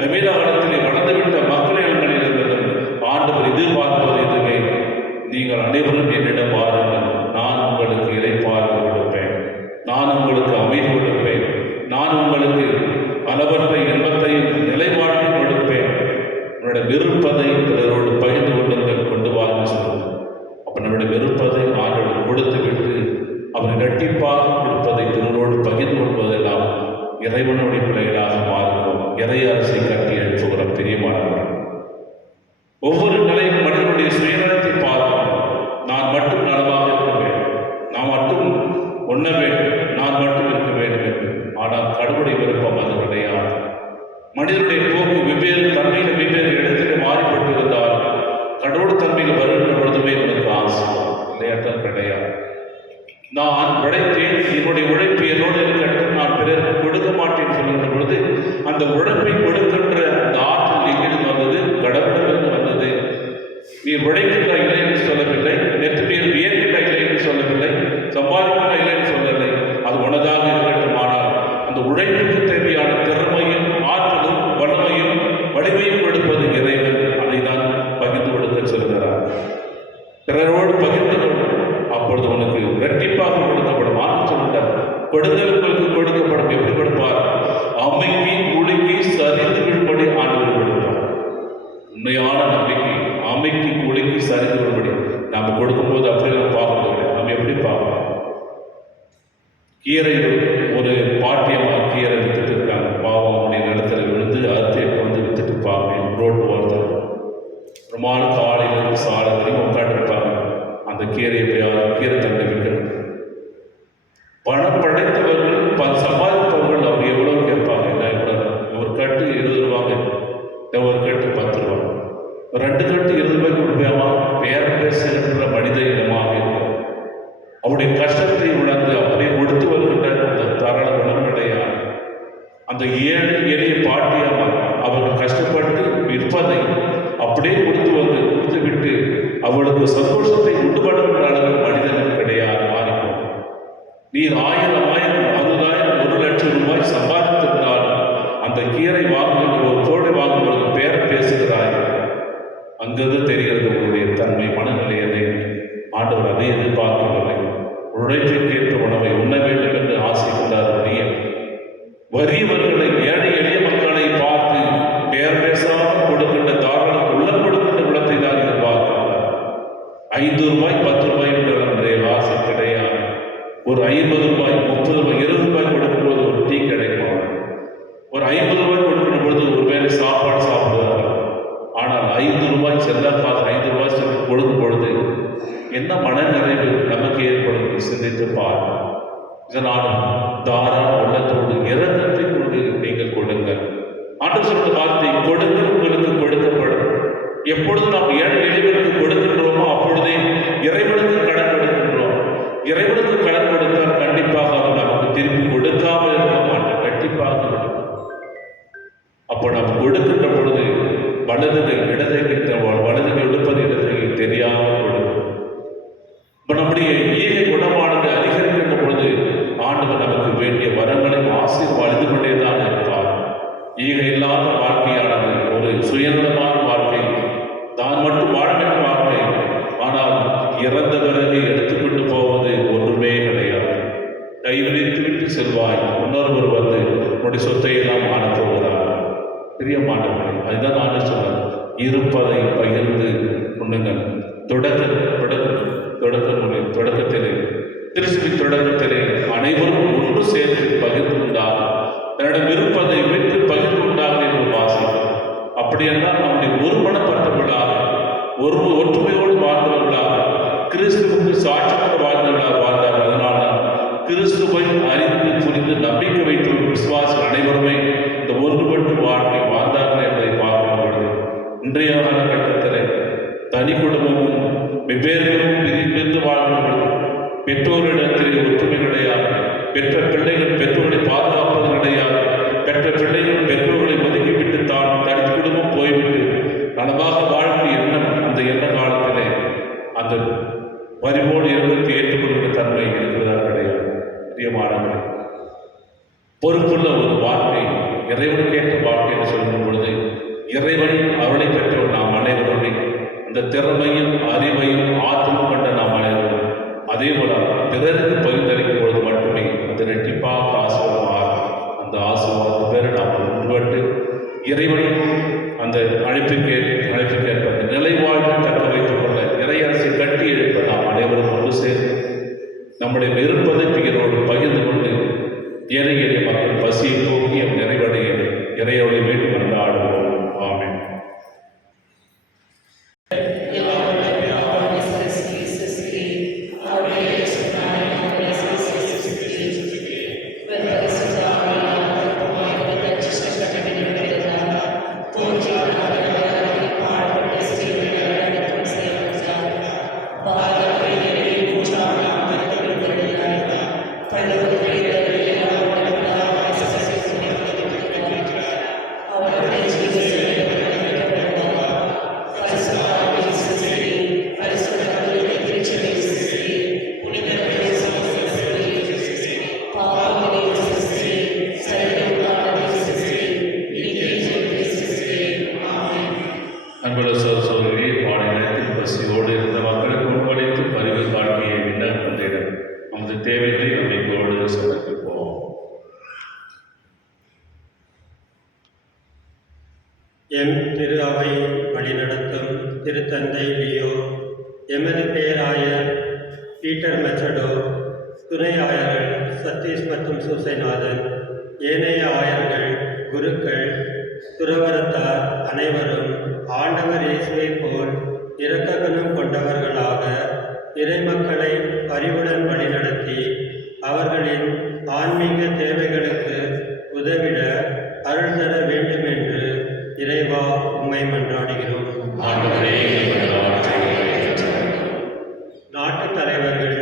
நவீன காலத்திலே வளர்ந்துவிட்ட மக்களிடங்களில் இருந்ததும் ஆண்டவர் எதிர்பார்ப்பது இதுவே, நீங்கள் அனைவரும் என்னிடம் வாருங்கள், நான் உங்களுக்கு இளைப்பாறுதல் கொடுப்பேன், நான் உங்களுக்கு அமைதி கொடுப்பேன், நான் உங்களுக்கு அளவற்ற இன்பத்தையும் நிலைப்பாட்டையும் கொடுப்பேன், உன்னுடைய விருப்பதை பிறரோடு பகிர்ந்து கொள்ளுங்கள், கொண்டு வாருங்கள் சொல்லுங்கள். அப்போ நம்முடைய விருப்பதை ஆண்டவர் கொடுத்து விட்டு அவர் இரட்டிப்பாக கொடுப்பதை பிறரோடு பகிர்ந்து கொள்வதெல்லாம் இறைவனுடைய பிள்ளைகளாக மாறுகிறோம். இறை அரசை கட்டி எழுப்புகிற பிரியமானவர்கள். ஒவ்வொரு நிலையும் மனிதனுடைய சுயநலத்தை பார்க்கும். நான் மட்டும் நலமாக இருக்க வேண்டும், நான் மட்டும் உண்ண வேண்டும், நான் மட்டும் இருக்க வேண்டும் என்று. ஆனால் கடவுளுடைய விருப்பம் அது கிடையாது. மனிதனுடைய போக்கு வெவ்வேறு தன்மையில் வெவ்வேறு இடத்தில் மாறிப்பட்டிருந்தால் கடவுள் தன்மையில் வருகின்ற பொழுதுமே உனக்கு ஆசை இல்லையாற்றம் கிடையாது. நான் உழைத்தேன், என்னுடைய உழைப்பு என்னோடு இருக்கட்டும், நான் பிறருக்கு கொடுக்க மாட்டேன் சொல்கின்ற பொழுது அந்த உழைப்பை கொடுக்கின்ற அந்த ஆற்றல் எங்கிருந்து வந்தது? கடவுளிலிருந்து வந்தது. நீ உழைக்கின்ற இல்லை என்று சொல்லவில்லை, நெற்று நீர் வியக்கின்ற இல்லை என்று சொல்லவில்லை, சம்பாதிக்கின்ற இல்லை என்று சொல்லவில்லை, அது உனதாக இருக்கட்டும். ஆனால் அந்த உழைப்புக்கு தேவையான திறமையும் ஆற்றலும் வல்லமையும் வலிமையும் கொடுப்பது இறைவன். அதை தான் பகிர்ந்து கொடுக்க சொல்கிறார். பிறரோடு பகிர்ந்து கொள்ளும், அப்பொழுது உனக்கு இரட்டிப்பாக கொடுக்கப்படும். ஆண்டு சொல்லிட்டார், கொடுத்தவர்களுக்கு கொடுக்கப்படும். எப்படி கொடுப்பார்? அமைக்கி குலுக்கி சரிந்து விடுபடி ஆண்டவர் கொடுப்பார். உண்மையான நம்பிக்கை அமைக்கி குலுக்கி சரிந்து விடுபடி. நாம் கொடுக்கும்போது அப்படி நம்ம பார்க்கறது நம்ம எப்படி பார்ப்போம்? கீரை ஒரு பாட்டியமாக கீரை வித்துட்டு இருக்காங்க. பாவம் அவனுடைய நிலத்தில் விழுந்து அறுத்து வந்து வித்துட்டு இருப்பாங்க. ரோட்டு ஓரத்தில் ரொம்ப நாள் காலையில் சாலை வரைக்கும் உட்காந்துருப்பாங்க. அந்த கீரை எப்படியாவது கீரை தண்டை விற்கணும். பணம் படைத்தவர்கள் சம்பாதிப்பவர்கள் அவர் எவ்வளோ கேட்பாங்க? ஒரு கட்டு 20 ரூபாங்க, ஒரு கட்டு 10 ரூபா, 2 கட்டு 20 ரூபாய்க்கு கொடுப்பாமா? பேரம் பேசுகின்ற மனித இனமாக இருக்கும். அவருடைய கஷ்டத்தை உணர்ந்து அப்படியே கொடுத்து வருகின்ற அந்த தரள குணம் கிடையாது. அந்த ஏழை எளிய பாட்டியம்மா அவர்கள் கஷ்டப்பட்டு விற்பதை அப்படியே கொடுத்து விட்டு அவளுக்கு சந்தோஷத்தை உண்டு பண்ணுகின்ற அளவு மனிதனுக்கு கிடையாது. மாறிப்போம். நீர் 1000, 60,000, 1 லட்சம் ரூபாய் சம்பாதித்திருந்தால் அந்த கீரை வாங்குகின்ற ஒரு தோழை வாங்குவது பேர பேசுகிறாய். அங்கிருந்து தெரிகிறது உங்களுடைய தன்மை மனநிலை எதை. ஆண்டவர் அதை எதிர்பார்க்கவில்லை. உழைப்பிற்கேற்ற உணவை உண்ண வேண்டும் என்று ஆசைப்பட்டார். வறியவர்களை, ஏழை எளிய மக்களை பார்த்து பேர் பேசாமல் கொடுக்கின்ற தாராளம் உள்ளம் கொடுக்கின்ற குலத்தை தான் எதிர்பார்க்கிறார். 5 ரூபாய் 10 ரூபாய் என்ற நம்முடைய ஆசை கிடையாது. ஒரு 50 ரூபாய் 30 ரூபாய் 20 ரூபாய் கொடுக்கும்போது ஒரு டீ கிடைக்கும். ஒரு 50 ரூபாய் கொடுக்கிற பொழுது ஒருவேளை சாப்பாடு சாப்பிடுவார்கள். ஆனால் 5 ரூபாய் செல்லா காசு 5 ரூபாய் சென்று கொடுக்கும் பொழுது என்ன மனநிறைவு நமக்கு ஏற்படும் சிந்தித்து பாருங்கள். இதனாலும் தாராள உள்ளத்தோடு இரக்கத்தை கொண்டு நீங்கள் கொடுங்கள். ஆண்டு சொல்ற வார்த்தை, கொடுங்கள் உங்களுக்கு கொடுக்கப்படும். எப்பொழுது நாம் ஏழை எளியவர்களுக்கு கொடுக்கின்றோமோ அப்பொழுதே இறைவனுக்கு கடன் கொடுக்கின்றோம். இறைவனுக்கு கடன் கொடுத்தால் கண்டிப்பாக அவர் நமக்கு திருப்பி கொடுக்காமல் இருக்க மாட்டார், கண்டிப்பாக. அப்போ நாம் கொடுக்கின்ற பொழுது வலதுகை இடதை வலதுகை எடுப்பது இடதை தெரியாமல் கொடுக்கும். இப்போ நம்முடைய ஈகை குணமானது அதிகரிக்கின்ற பொழுது ஆண்டவர் நமக்கு வேண்டிய வரங்களையும் ஆசீர்வாதித்து கொண்டேதான் இருப்பார். ஈகை இல்லாத வாழ்க்கையானது ஒரு சுயநலமான வாழ்க்கை, தான் மட்டும் வாழ வேண்டும் வாழ்க்கை. ஆனால் இறந்த பிறகு எடுத்துக்கொண்டு போவது ஒன்றுமே கிடையாது. கைவிரித்து விட்டு செல்வாய், இன்னொருவர் வந்து உன்னுடைய சொத்தை எல்லாம் ஆளப் போகிறார். பெரிய மாற்றங்கள். அதுதான் ஆண்டு சொல்றார், இருப்பதை பகிர்ந்து உண்ணுங்கள். தொடக்கத்திலே திருச்சி தொடக்கத்திலே அனைவரும் ஒன்று சேர்ந்து பகிர்ந்து உண்டாகும். தன்னிடம் இருப்பதை விட்டு பகிர்ந்து உண்டாகும் என்று வாசிக்கும். அப்படியெல்லாம் நம்முடைய ஒருமனப்பட்டவர்களாக, ஒற்றுமையோடு வாழ்ந்தவர்களாக, கிறிஸ்துவுக்கு சாட்சியாக வாழ்ந்தார்கள். அதனால்தான் கிறிஸ்துவை அறிந்து புரிந்து நம்பிக்கை வைத்து விசுவாசிகள் அனைவருமே இந்த ஒன்றுபட்டு வாழ்க்கை வாழ்ந்தார்கள் என்பதை பார்க்கும் பொழுது இன்றைய காலகட்டத்தில் தனி குடும்பமும் வெவ்வேறுகளும் பிரிந்து வாழ்கின்றது. பெற்றோரிடத்திலே ஒற்றுமை கிடையாது. பெற்ற பிள்ளைகள் பெற்றோர்களை பாதுகாப்பது கிடையாது. பெற்ற பிள்ளைகள் பெற்றோர்களை ஒதுக்கிவிட்டு தான் தனி குடும்பம் போய்விட்டு நலமாக வாழ்க்கை எண்ணம் அந்த எண்ண காலத்திலே அந்த பரிவோடு இருந்து ஏற்றுக்கொள்கிற தன்மை இருக்கிறதா கிடையாது. பிரியமானவர்களே, பொறுப்புள்ள ஒரு வாழ்க்கை, இறைவனுக்கேற்ற வாழ்க்கை என்று சொல்லும் பொழுது இறைவன் அருளை பெற்றவர் நாம் அனைவருமே. அந்த திறமையும் அறிவையும் ஆற்றலும் கொண்ட நாம் அனைவரும் அதே போல பிறருக்கு பகிர்ந்தளிக்கும் பொழுது மட்டுமே அந்த ரெட்டிப்பாக ஆசீர்வாதம். அந்த ஆசீர்வாதம் பேர் நாம் ஒன்றுபட்டு இறைவன் அந்த அழைப்புக்கேற்ப அந்த நிலை வாழ்வை தக்க வைத்துக் கொள்ள இறையரசை கட்டி எழுப்ப நாம் அனைவரும் ஒன்று சேர்ந்து நம்முடைய விருப்பதை பிறரோடு பகிர்ந்து கொண்டு ஏழை எளிய மக்கள் பசியை தூக்கி நிறைவடைய இறையோடு வேண்டும் என்று ஆடுவோம். ஆமென். எம் திரு அவை வழிநடத்தும் திருத்தந்தை லியோ, எமது பேராயர் பீட்டர் மெச்சடோ, துணை ஆயர்கள் சதீஷ் மற்றும் சூசைநாதன், ஏனைய ஆயர்கள், குருக்கள், துறவரத்தார் அனைவரும் ஆண்டவர் இயேசுவைப் போல் இரக்க குணம் கொண்டவர்களாக இறைமக்களை பரிவுடன் வழிநடத்தி அவர்களின் ஆன்மீக தேவைகளுக்கு உதவிட அருள் தர வேண்டும் என்று இறைவா உம்மை மன்றாடுகிறோம். நாட்டு தலைவர்கள்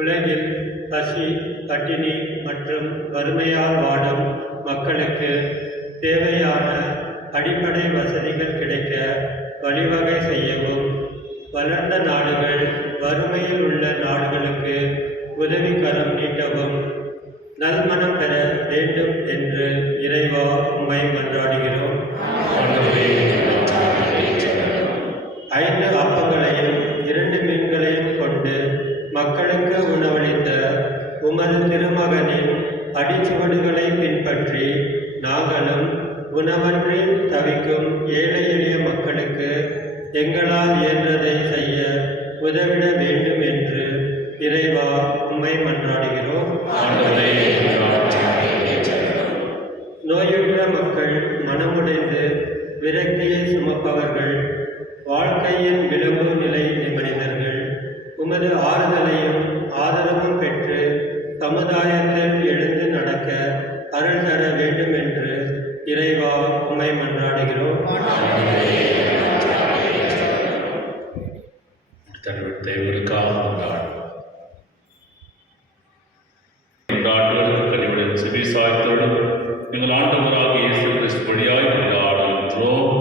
உலகில் பசி, பட்டினி மற்றும் வறுமையால் வாடும் மக்களுக்கு தேவையான அடிப்படை வசதிகள் கிடைக்க வழிவகை செய்யவும், வளர்ந்த நாடுகள் வறுமையில் உள்ள நாடுகளுக்கு உதவிக்கரம் நீட்டவும் நல்மனம் பெற வேண்டும் என்று இறைவா உம்மை மன்றாடுகிறோம். 5 அப்பங்களையும் 2 மீன்களையும் கொண்டு மக்களுக்கு உணவளித்த உமது திருமகனின் அடிச்சுவடுகளை பின்பற்றி நாங்களும் உணவன்றி தவிக்கும் ஏழை எளிய மக்களுக்கு எங்களால் இயன்றதை செய்ய உதவிட வேண்டும் என்று இறைவா உம்மை மன்றாடுகிறோம். நோயுற்ற மக்கள், மனமுடைந்து விரக்தியை சுமப்பவர்கள், வாழ்க்கையின் விளிம்பு நிலை மனிதர்கள் உமது ஆறுதலையும் ஆதரவும் பெற்று சமுதாயத்தில் எழுந்து நடக்க அருள் தர வேண்டும் என்று இறைவா உம்மை மன்றாடுகிறோம். செவிசாய்த்தோடும் எங்கள் ஆண்டவராகிய இயேசு கிறிஸ்து வழியாய் கொண்டாடுகின்றோம்.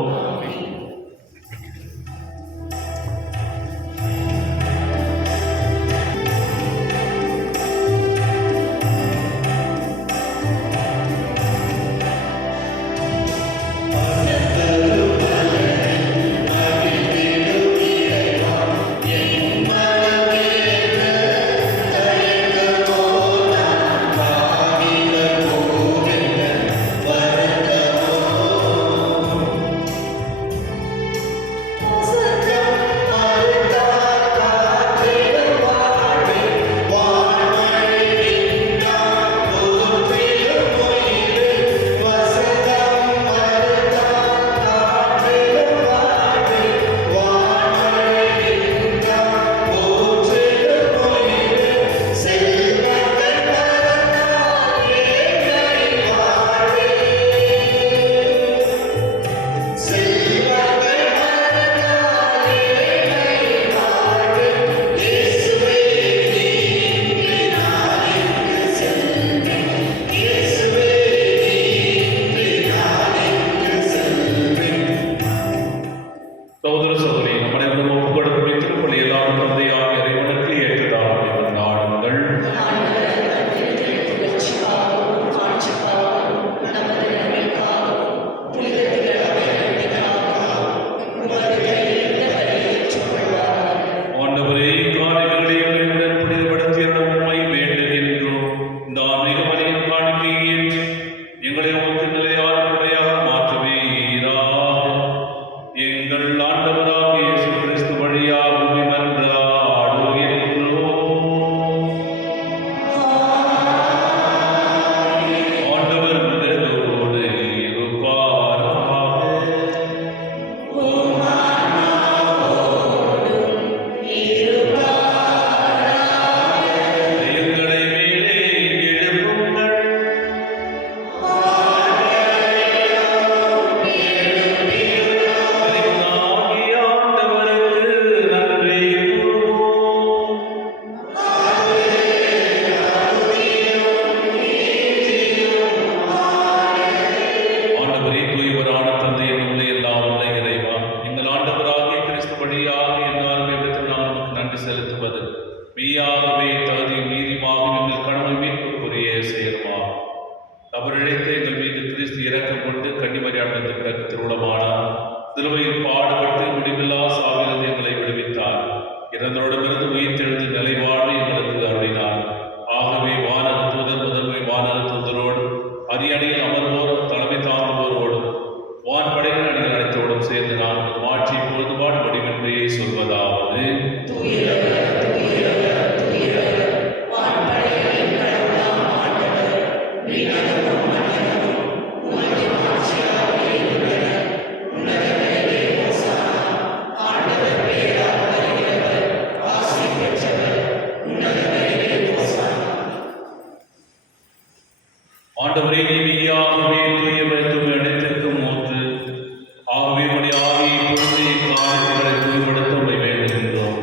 ஆகவே உம்முடைய ஆவியை பொறுத்து இக்காரியங்களை தூய்மைப்படுத்த உம்மை வேண்டுகின்றோம்.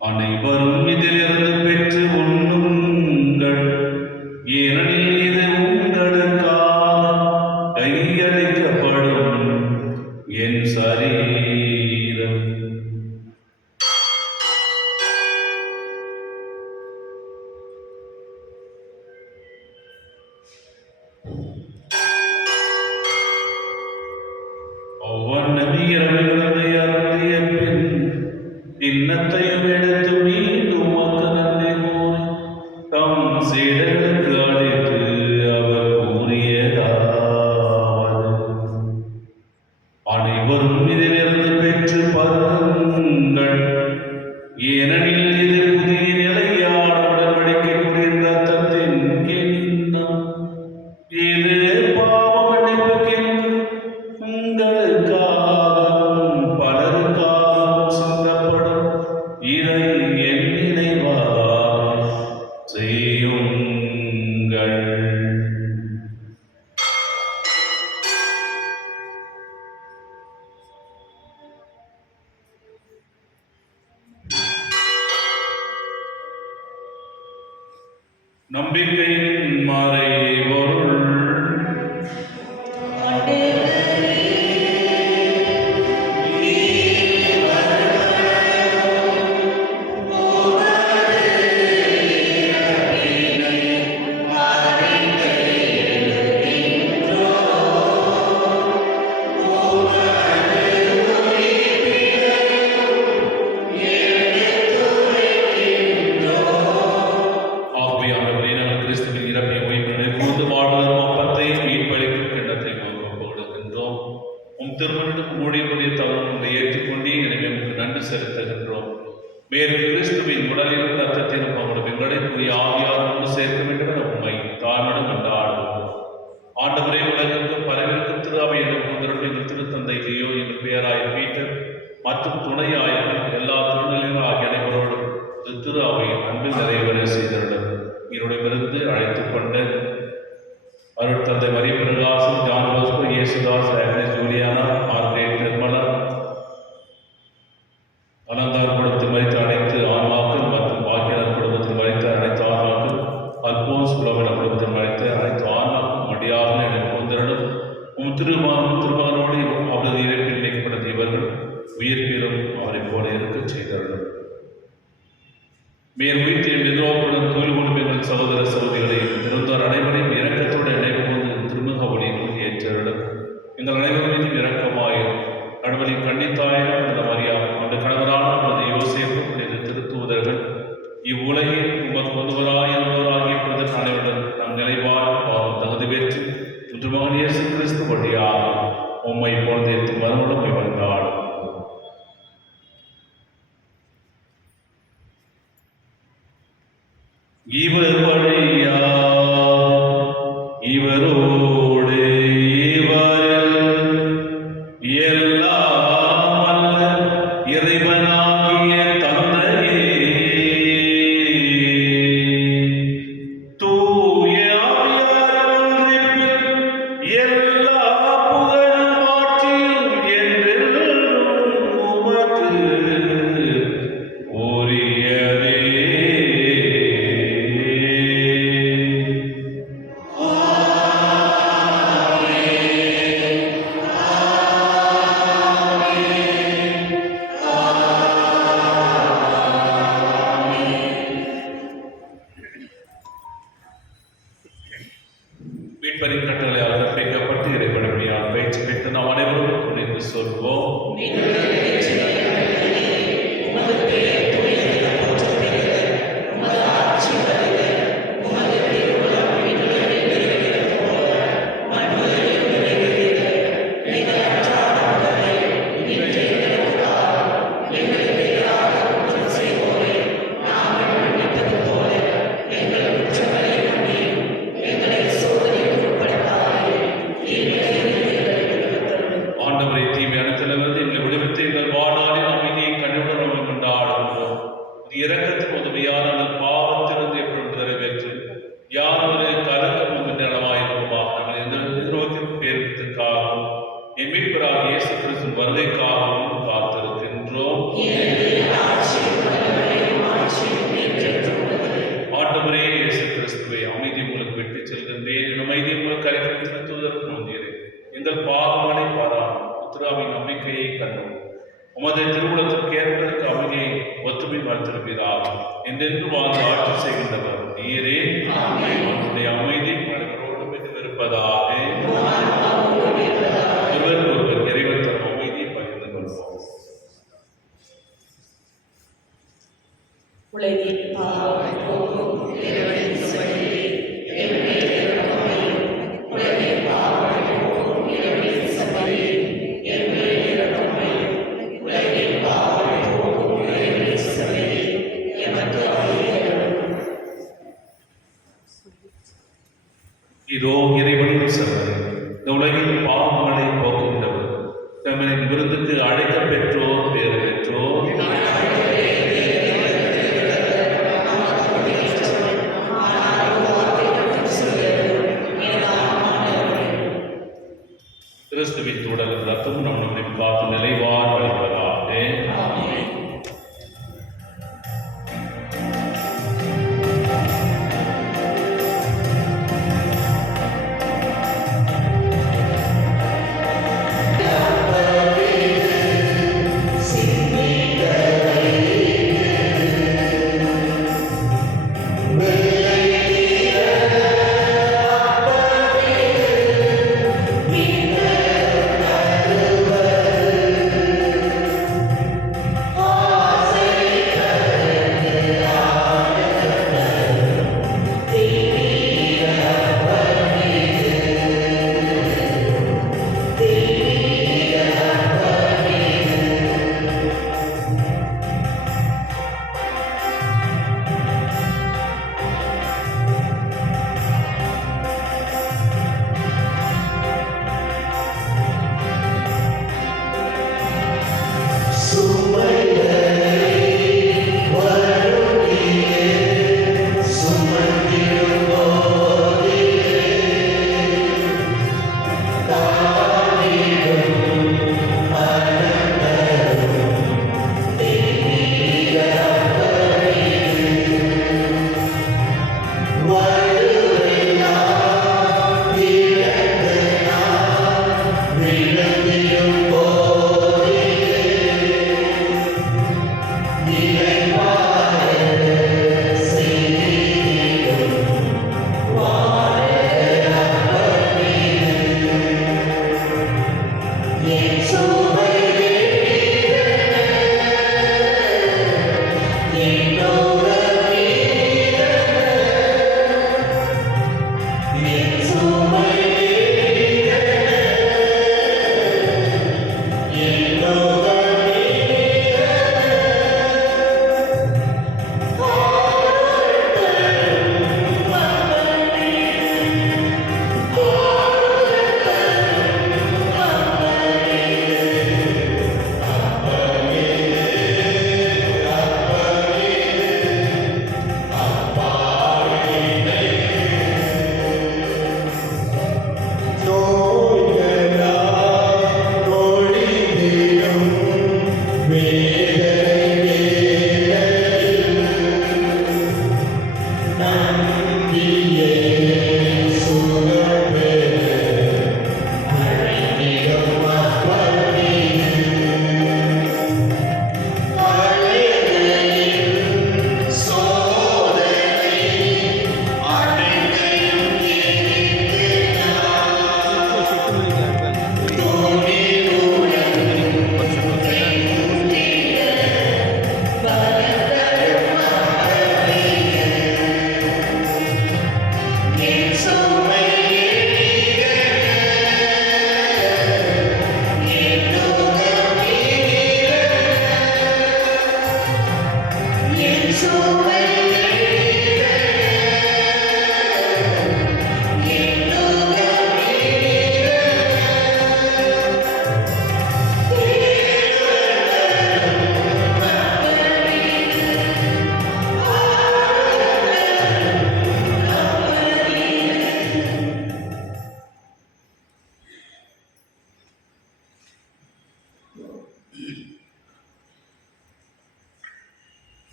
அனைவரும் இதிலிருந்து பெற்று உண்ணுங்கள், ஏனெனில் இது உங்களுக்காக கையளிக்கப்படும் என் சரீரம். ஒவ்வொன்றும் இரவுகளை அருந்திய பின் கிண்ணத்தையும் எடுத்து மீண்டும் உமக்கு நன்றி கூறி தம் சீடர்களுக்கு அளித்து அவர் கூறியதாவது: அனைவரும் இதிலிருந்து பெற்று பருகுங்கள், ஏனெனில் இது புதிய நிலையான உடன்படிக்கைக்குரிய இரத்தத்தின் கிண்ணம். இது பாவ மன்னிப்புக்கென்று உங்களுக்காகவும் பலருக்காகவும் சிந்தப்படும். இதை என் நினைவாக செய்யுங்கள். நம்பிக்கையின் மறைபொருள். ஆவியானவரே, நாங்கள் கிறிஸ்துவின் இறப்பை உயிர்ப்பினை போது வாழ்வதரும் அப்பத்தை மீட்பளிக்கும் கிண்ணத்தை கொடுக்கின்றோம். உம் திருமணம் ஊழியமுடைய தவறுகளை ஏற்றுக்கொண்டே எனவே உங்களுக்கு நன்றி செலுத்துகின்றோம். மேலும் கிறிஸ்துவின் உடலிலும் ரத்தத்திலும் அவருடைய எங்களை புதிய ஆவியாரோடு சேர்க்க வேண்டும் என உண்மை தாழ்விடம் கொண்டாடுவோம். ஆண்டவரே, உலகெங்கும் பரவிருக்கும் திரு அவை என்னும் எங்கள் திருத்தந்தை லியோ எங்கள் பெயராய பீட்டர் மற்றும் துணையாயர்கள் எல்லா திருநிலைகள் ஆகிய அனைவரோடும் திரு அவையின் அன்பில் நிறைவேற செய்தருடன் என்னுடையமிருந்து அழைத்துக் கொண்ட அருட்தந்தை மரிய பிரகாசம், John Bosco, Yesudas, Agnes Juliana, Margaret, Nirmala, Alankar குடும்பத்தில் மறித்த அனைத்து ஆன்மாக்கள் மற்றும் பாக்கியனர் குடும்பத்தில் மறித்த அனைத்து ஆன்மாக்கள், அல்போன்ஸ் புலோமினா குடும்பத்தில் மறித்த அனைத்து ஆன்மாக்கள் மடியாக எனக்கு கொண்டிரடும். திருமகனோடு அவரது இறப்பில் இணைக்கப்பட்ட இவர்கள் உயிர்ப்பிலும் அவரை போல இருக்க செய்தார்கள். மேல் உயிர்த்தின் எதிர்வாக்குடன் கோயில் கொண்டு எங்கள் சகோதர சகோதரிகளை இருந்தார் அனைவரையும் இரக்கத்தோடு நினைவு கொண்டு திருமுக ஒளி நோக்கி ஏற்றருடன் எங்கள் அனைவர் மீதும் இரக்கமாயும் கடவுளின் கன்னித்தாயும் அந்த மரியா அந்த கணவரான அந்த யோசேப்பு இந்த திருத்தூதர்கள் இவ்வுலகில் உமக்கு ஒருவராகிய பிரதர் அனைவருடன் நம் நிலைவாழ்வு பாவம் தகுதி பெற்று திருமகன் இயேசு கிறிஸ்து வழியாக உம்மை போன்றேற்று மறுமணம் வந்தாலும் இவர் வழியா இவரோடு இவரில் எல்லாம் வல்ல இறைவனாகிய தந்தையே, தூய ஆவியாரின் ஒன்றிப்பில் எல்லா புகழும் ஆட்சியும் என்றென்றும் உமக்கு உரியதே. ஆமென். மறுத்துமை மறுத்திருக்கிறார் என்றென்று வாழ்ந்து ஆட்சி செய்கின்றவர் நீரே. அவருடைய அமைதி பலரோடும் இருப்பதாக. ஒருவர் ஒருவர் இறைவன் தரும் அமைதியை பகிர்ந்து கொள்வோம். உலகில் பாவம் போக்கும் இறைவனின் சுவடியே, என் மேல் இரக்கமாயிரும். உலகில் பாவம் போக்கும் இறைவனின் சுவடியே, என் மேல் இரக்கமாயிரும். உலகில் பாவம் போக்கும் இறைவனின் சுவடியே, எமக்கு அருள். இதோ இறைவனின் செல்வரே, இந்த உலகில் பாவங்களை போக்குகின்றவர், தம்மின் விருந்துக்கு அழைக்க பெற்றோர் பேறு பெற்றோர். கிறிஸ்துவின் உடல் ரத்தம் நம்முடைய காத்து நிலைவான வழிபதாக.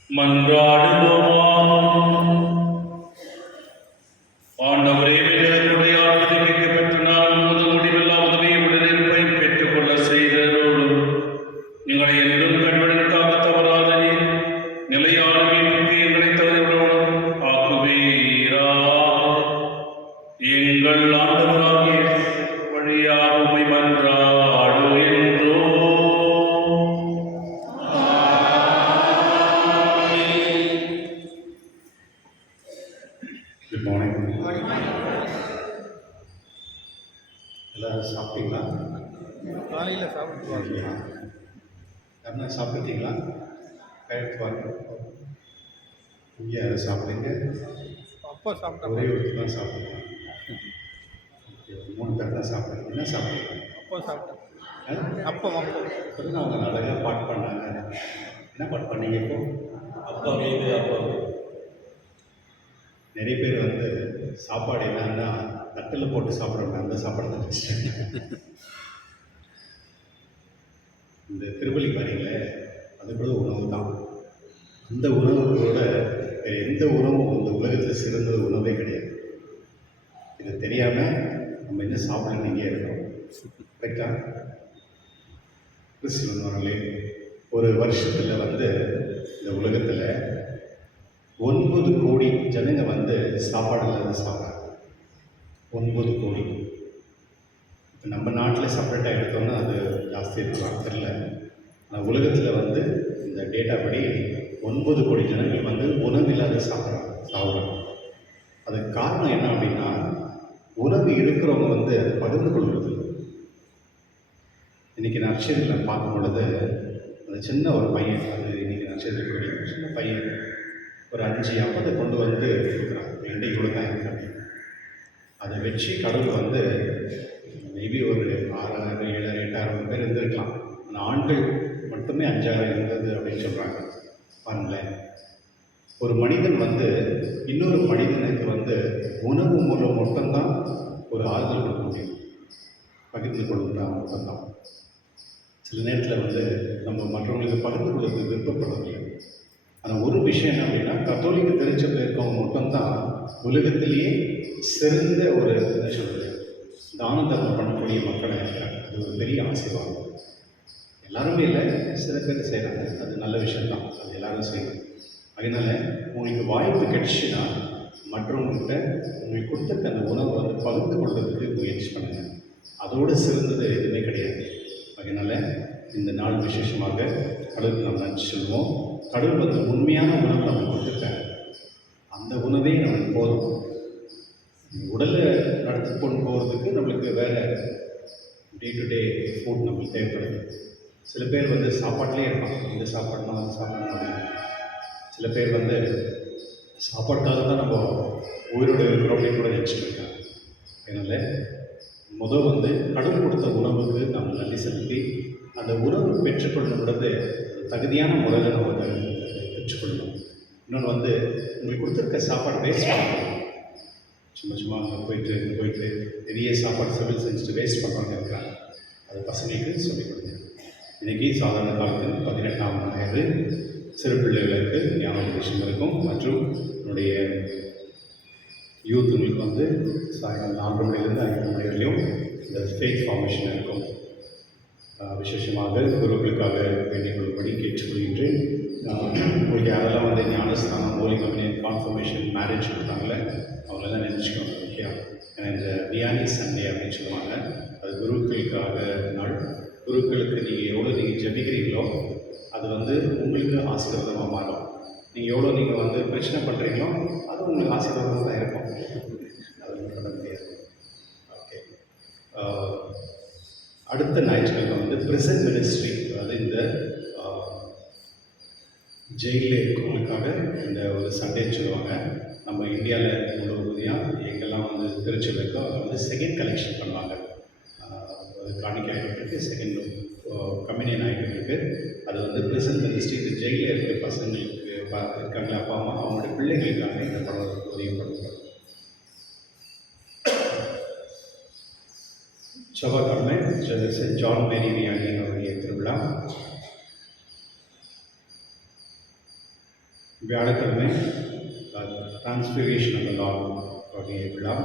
மன்றாடுவோம். ஆண்டவரே, எங்களுடைய ஆராதனைக்கு பெற்று நான் உமது முடிவில்லா உதவியை உடனிருப்பை பெற்றுக்கொள்ள செய்தருளும். எங்களை என்றும் கண்மணிக்காக தவறாத நீர் நிலையான மீட்புக்கு எங்களை தகுதியுள்ளவர்களும் ஆக்குவீராக. எங்கள் ஆண்டவராகிய இயேசு வழியாக உம்மை மன்றாடுகின்றோம். Good morning. எல்லாரும் சாப்பிட்டீங்களா? காலையில் சாப்பிட்டு யாருன்னா சாப்பிட்டீங்களா? கரெக்ட் வாங்க. இங்கே யாரும் சாப்பிட்டீங்க? அப்பா சாப்பிட்டா ஒரே ஒருத்தர் தான் சாப்பிட்டீங்க. ஓகே, 3 பேர் தான் சாப்பிட்டீங்க. என்ன சாப்பிட்டீங்க? அப்பா சாப்பிட்டேன் அப்போ இப்போதான் அவங்க அழகாக பாட்டு பண்ணாங்க. என்ன பாட்டு பண்ணீங்க இப்போ? அப்பா மீது அப்பா. நிறைய பேர் வந்து சாப்பாடு என்னன்னா தட்டில் போட்டு சாப்பிட்றாங்க. அந்த சாப்பாடு தான் வச்சுட்டாங்க. இந்த திருவள்ளி பாருங்களே, அது கூட உணவு தான். அந்த உணவுகளோட எந்த உணவும் இந்த உலகத்தில் சிறந்த உணவே கிடையாது. இது தெரியாமல் நம்ம என்ன சாப்பிடணும் இங்கே இருக்கோம். கரெக்டா? கிறிஸ்துவர்களே, ஒரு வருஷத்தில் வந்து இந்த உலகத்தில் 9 கோடி ஜனங்க வந்து சாப்பாடு இல்லாத சாப்பிட்றாங்க. 9 கோடி. இப்போ நம்ம நாட்டில் செப்பரேட்டாக எடுத்தோம்னா அது ஜாஸ்தி இருக்கலாம் தெரியல. ஆனால் உலகத்தில் வந்து இந்த டேட்டா படி 9 கோடி ஜனங்கள் வந்து உணவு இல்லாத சாப்பிட்றாங்க. அதுக்கு காரணம் என்ன அப்படின்னா, உணவு இருக்கிறவங்க வந்து அதை பகிர்ந்து கொள்வது. இன்றைக்கி நற்செய்தியில் பார்க்கும் பொழுது அந்த சின்ன ஒரு பையன், அது இன்றைக்கி நற்செய்தியில் சின்ன பையன் ஒரு 5 அப்பத்தை கொண்டு வந்து கொடுக்குறான். என்கிட்ட இவ்வளோ தான் இருக்கு அப்படின்னு. அதை வச்சு கடவுள் வந்து மேபி ஒரு 6,000, 7,000, 8,000 பேர் இருந்திருக்கலாம். ஆனால் ஆண்கள் மட்டுமே 5,000 இருந்தது அப்படின்னு சொல்கிறாங்க. பாருங்களேன், ஒரு மனிதன் வந்து இன்னொரு மனிதனுக்கு வந்து உணவு மூலம் மட்டும்தான் ஒரு ஆறுதல் கொடுக்க முடியும். பகிர்ந்து கொள்ளுறா மட்டும்தான். சில நேரத்தில் வந்து நம்ம மற்றவங்களுக்கு பகிர்ந்து கொள்வது விருப்பப்படுறதில்லை. ஆனால் ஒரு விஷயம் என்ன அப்படின்னா, கத்தோலிக்க திருச்சபையில் இருக்கவங்க மட்டும்தான் உலகத்திலேயே சிறந்த ஒரு என்ன சொல்கிறது தான தர்மம் பண்ணக்கூடிய மக்களாக இருக்கிறாங்க. அது ஒரு பெரிய ஆசீர்வாதம். எல்லாருமே இல்லை, சில பேர் செய்கிறாங்க. அது நல்ல விஷயம்தான், அது எல்லாரும் செய்யணும். அதனால் உங்களுக்கு வாய்ப்பு கிடைச்சுன்னா மற்றவங்கள்கிட்ட உங்களுக்கு கொடுத்துருக்க அந்த உணவை வந்து பகிர்ந்து கொள்வதற்கு முயற்சி பண்ணுங்கள். அதோடு சிறந்தது எதுவுமே கிடையாது. அதனால் இந்த நாள் விசேஷமாக கடவுளுக்கு நம்ம நன்றி சொல்லுவோம். கடவுள் வந்து உண்மையான உணவு நம்ம கொடுத்துருக்காங்க. அந்த உணவே நமக்கு போதும். உடலை நடத்தி கொண்டு போகிறதுக்கு நம்மளுக்கு வேறு டே டு டே ஃபுட் நம்மளுக்கு தேவைப்படுது. சில பேர் வந்து சாப்பாட்டிலே இருப்பாங்க. இந்த சாப்பாடுனா அந்த சாப்பாடு அப்படின்னு. சில பேர் வந்து சாப்பாட்டுக்காக தான் நம்ம உயிரோடு இருக்கிறோம் அப்படின்னு கூட நினச்சிட்டு இருக்காங்க. அதனால் வந்து கடவுள் கொடுத்த உணவுக்கு நம்ம நன்றி செலுத்தி அந்த உணவு பெற்றுக்கொள்ளும் பொழுது தகுதியான முறையில் நம்ம பெற்றுக்கொள்ளணும். இன்னொன்று வந்து உங்களுக்கு கொடுத்துருக்க சாப்பாடு வேஸ்ட் பண்ணணும். சும்மா அங்கே போயிட்டு நிறைய சாப்பாடு சமையல் செஞ்சுட்டு வேஸ்ட் பண்ணுறவங்க இருக்காங்க. அது பசங்களுக்கு சொல்லிக் கொடுங்க. இன்றைக்கி சாதாரண காலத்தில் 18ஆம் ஞாயிறு சிறு பிள்ளைகளுக்கு ஞாபகம் இருக்கும். மற்றும் என்னுடைய யூத்துங்களுக்கு வந்து சாயங்காலம் 4 மணிலேருந்து 5 மணி வரையும் இந்த ஃபேக் ஃபார்மேஷன் இருக்கும். விசேஷமாக குருக்களுக்காக வேண்டிக் கொள்ளும்படி கேட்டுக்கொள்கின்றேன். உங்களுக்கு யாரெல்லாம் வந்து ஞானஸ்தானம், ஹோலி கம்யூனியன், கான்ஃபர்மேஷன், மேரேஜ் கொடுத்தாங்களே அவங்களெல்லாம் நினச்சிக்கோங்க. ஓகே, ஏன்னா இந்த வியானி சண்டே அப்படின்னு சொல்லுவாங்க. அது குருக்களுக்காக நாள். குருக்களுக்கு நீங்கள் எவ்வளோ ஜெபிக்கிறீங்களோ அது வந்து உங்களுக்கு ஆசீர்வாதமாக மாறும். நீங்கள் எவ்வளோ வந்து பிரச்சனை பண்ணுறீங்களோ அது உங்களுக்கு ஆசீர்வாதமாக தான் இருக்கும். அது ஒன்றும் பண்ண முடியாது. ஓகே, அடுத்த ஞாயிற்றுக்கிழமை வந்து ப்ரிசன் மினிஸ்ட்ரி, அதாவது இந்த ஜெயிலில் இருக்கவங்களுக்காக இந்த ஒரு சண்டேன்னு சொல்லுவாங்க. நம்ம இந்தியாவில் முழுவதுமையாக எங்கெல்லாம் வந்து திருச்சபை இருக்கோ அதை வந்து செகண்ட் கலெக்ஷன் பண்ணுவாங்க. காணிக்கை ஆகிட்டு செகண்ட் கம்யூனியன் ஆகிட்டு அது வந்து ப்ரிசன் மினிஸ்ட்ரி, இந்த ஜெயிலில் இருக்கிற பசங்களுக்கு இருக்காங்களே அப்பா அம்மா, அவங்களுடைய பிள்ளைகளுக்காக இந்த படம் உதவி பண்ணுவாங்க. செவ்வாய்க்கிழமை சென்ட் ஜான் மேரி வியானியினுடைய திருவிழா. வியாழக்கிழமை டிரான்ஸ்பிகரேஷன் ஆஃப் தி லார்ட் விழா.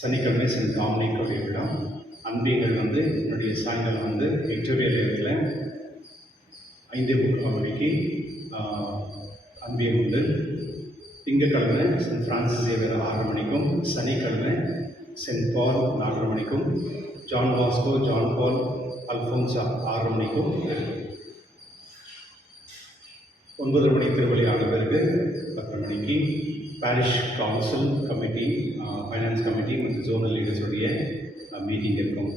சனிக்கிழமை சென்ட் டாமினிக் விழா. அன்பிகள் வந்து என்னுடைய சாயங்காலம் வந்து விக்டோரியா லேக்கில் 5:45 மணிக்கு அங்கேயும் உண்டு. திங்கட்கிழமை சென்ட் ஃப்ரான்சிஸ் சேவியர் 6 மணிக்கும், சனிக்கிழமை சென்ட் பால் 4:30 மணிக்கும், ஜான் பாஸ்கோ, ஜான் பால், அல்ஃபோன்சா 6 மணிக்கும் இருக்கும். 9 மணி திருவள்ளியான பிறகு 10 மணிக்கு parish council committee, finance committee மற்றும் ஜோனல் லீடர்ஸுடைய மீட்டிங் இருக்கும்.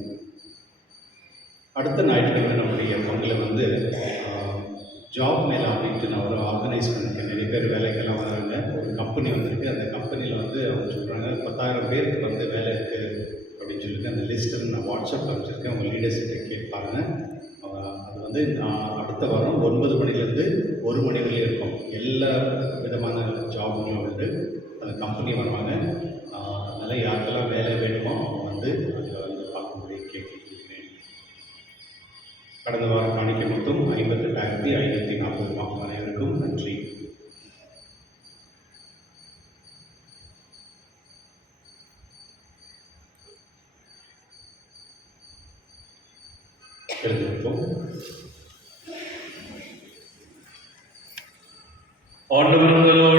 அடுத்த ஞாயிற்றுக்கிழமை நம்முடைய பங்கில் வந்து ஜாப் மேலே அப்படின்ட்டு நான் ஒரு ஆர்கனைஸ் பண்ணியிருக்கேன். நிறைய பேர் வேலைக்கெல்லாம் வராங்க. ஒரு கம்பெனி வந்திருக்கு. அந்த கம்பெனியில் வந்து அவங்க சொல்கிறாங்க 10,000 பேருக்கு வந்து வேலை இருக்குது அப்படின்னு சொல்லிட்டு அந்த லிஸ்ட்டில் நான் வாட்ஸ்அப் அனுப்பிச்சிருக்கேன். உங்கள் லீடர்ஸ்கிட்ட கேட்பாருங்க. அது வந்து நான் அடுத்த வாரம் 9 மணிலேருந்து 1 மணி வரையும் இருக்கும். எல்லா விதமான ஜாபுங்களும் உண்டு. அந்த கம்பெனி வருவாங்க. அதனால் யாருக்கெல்லாம் வேலை வேணுமோ அவங்க வந்து அதில் வந்து பார்க்கும்படி கேட்டுக்கிறேன். கடந்த வாரம் காணிக்கை மொத்தம் 58,540 அனைவருக்கும் நன்றி. எழுந்திருப்போம். ஆண்டவர் உங்களோடு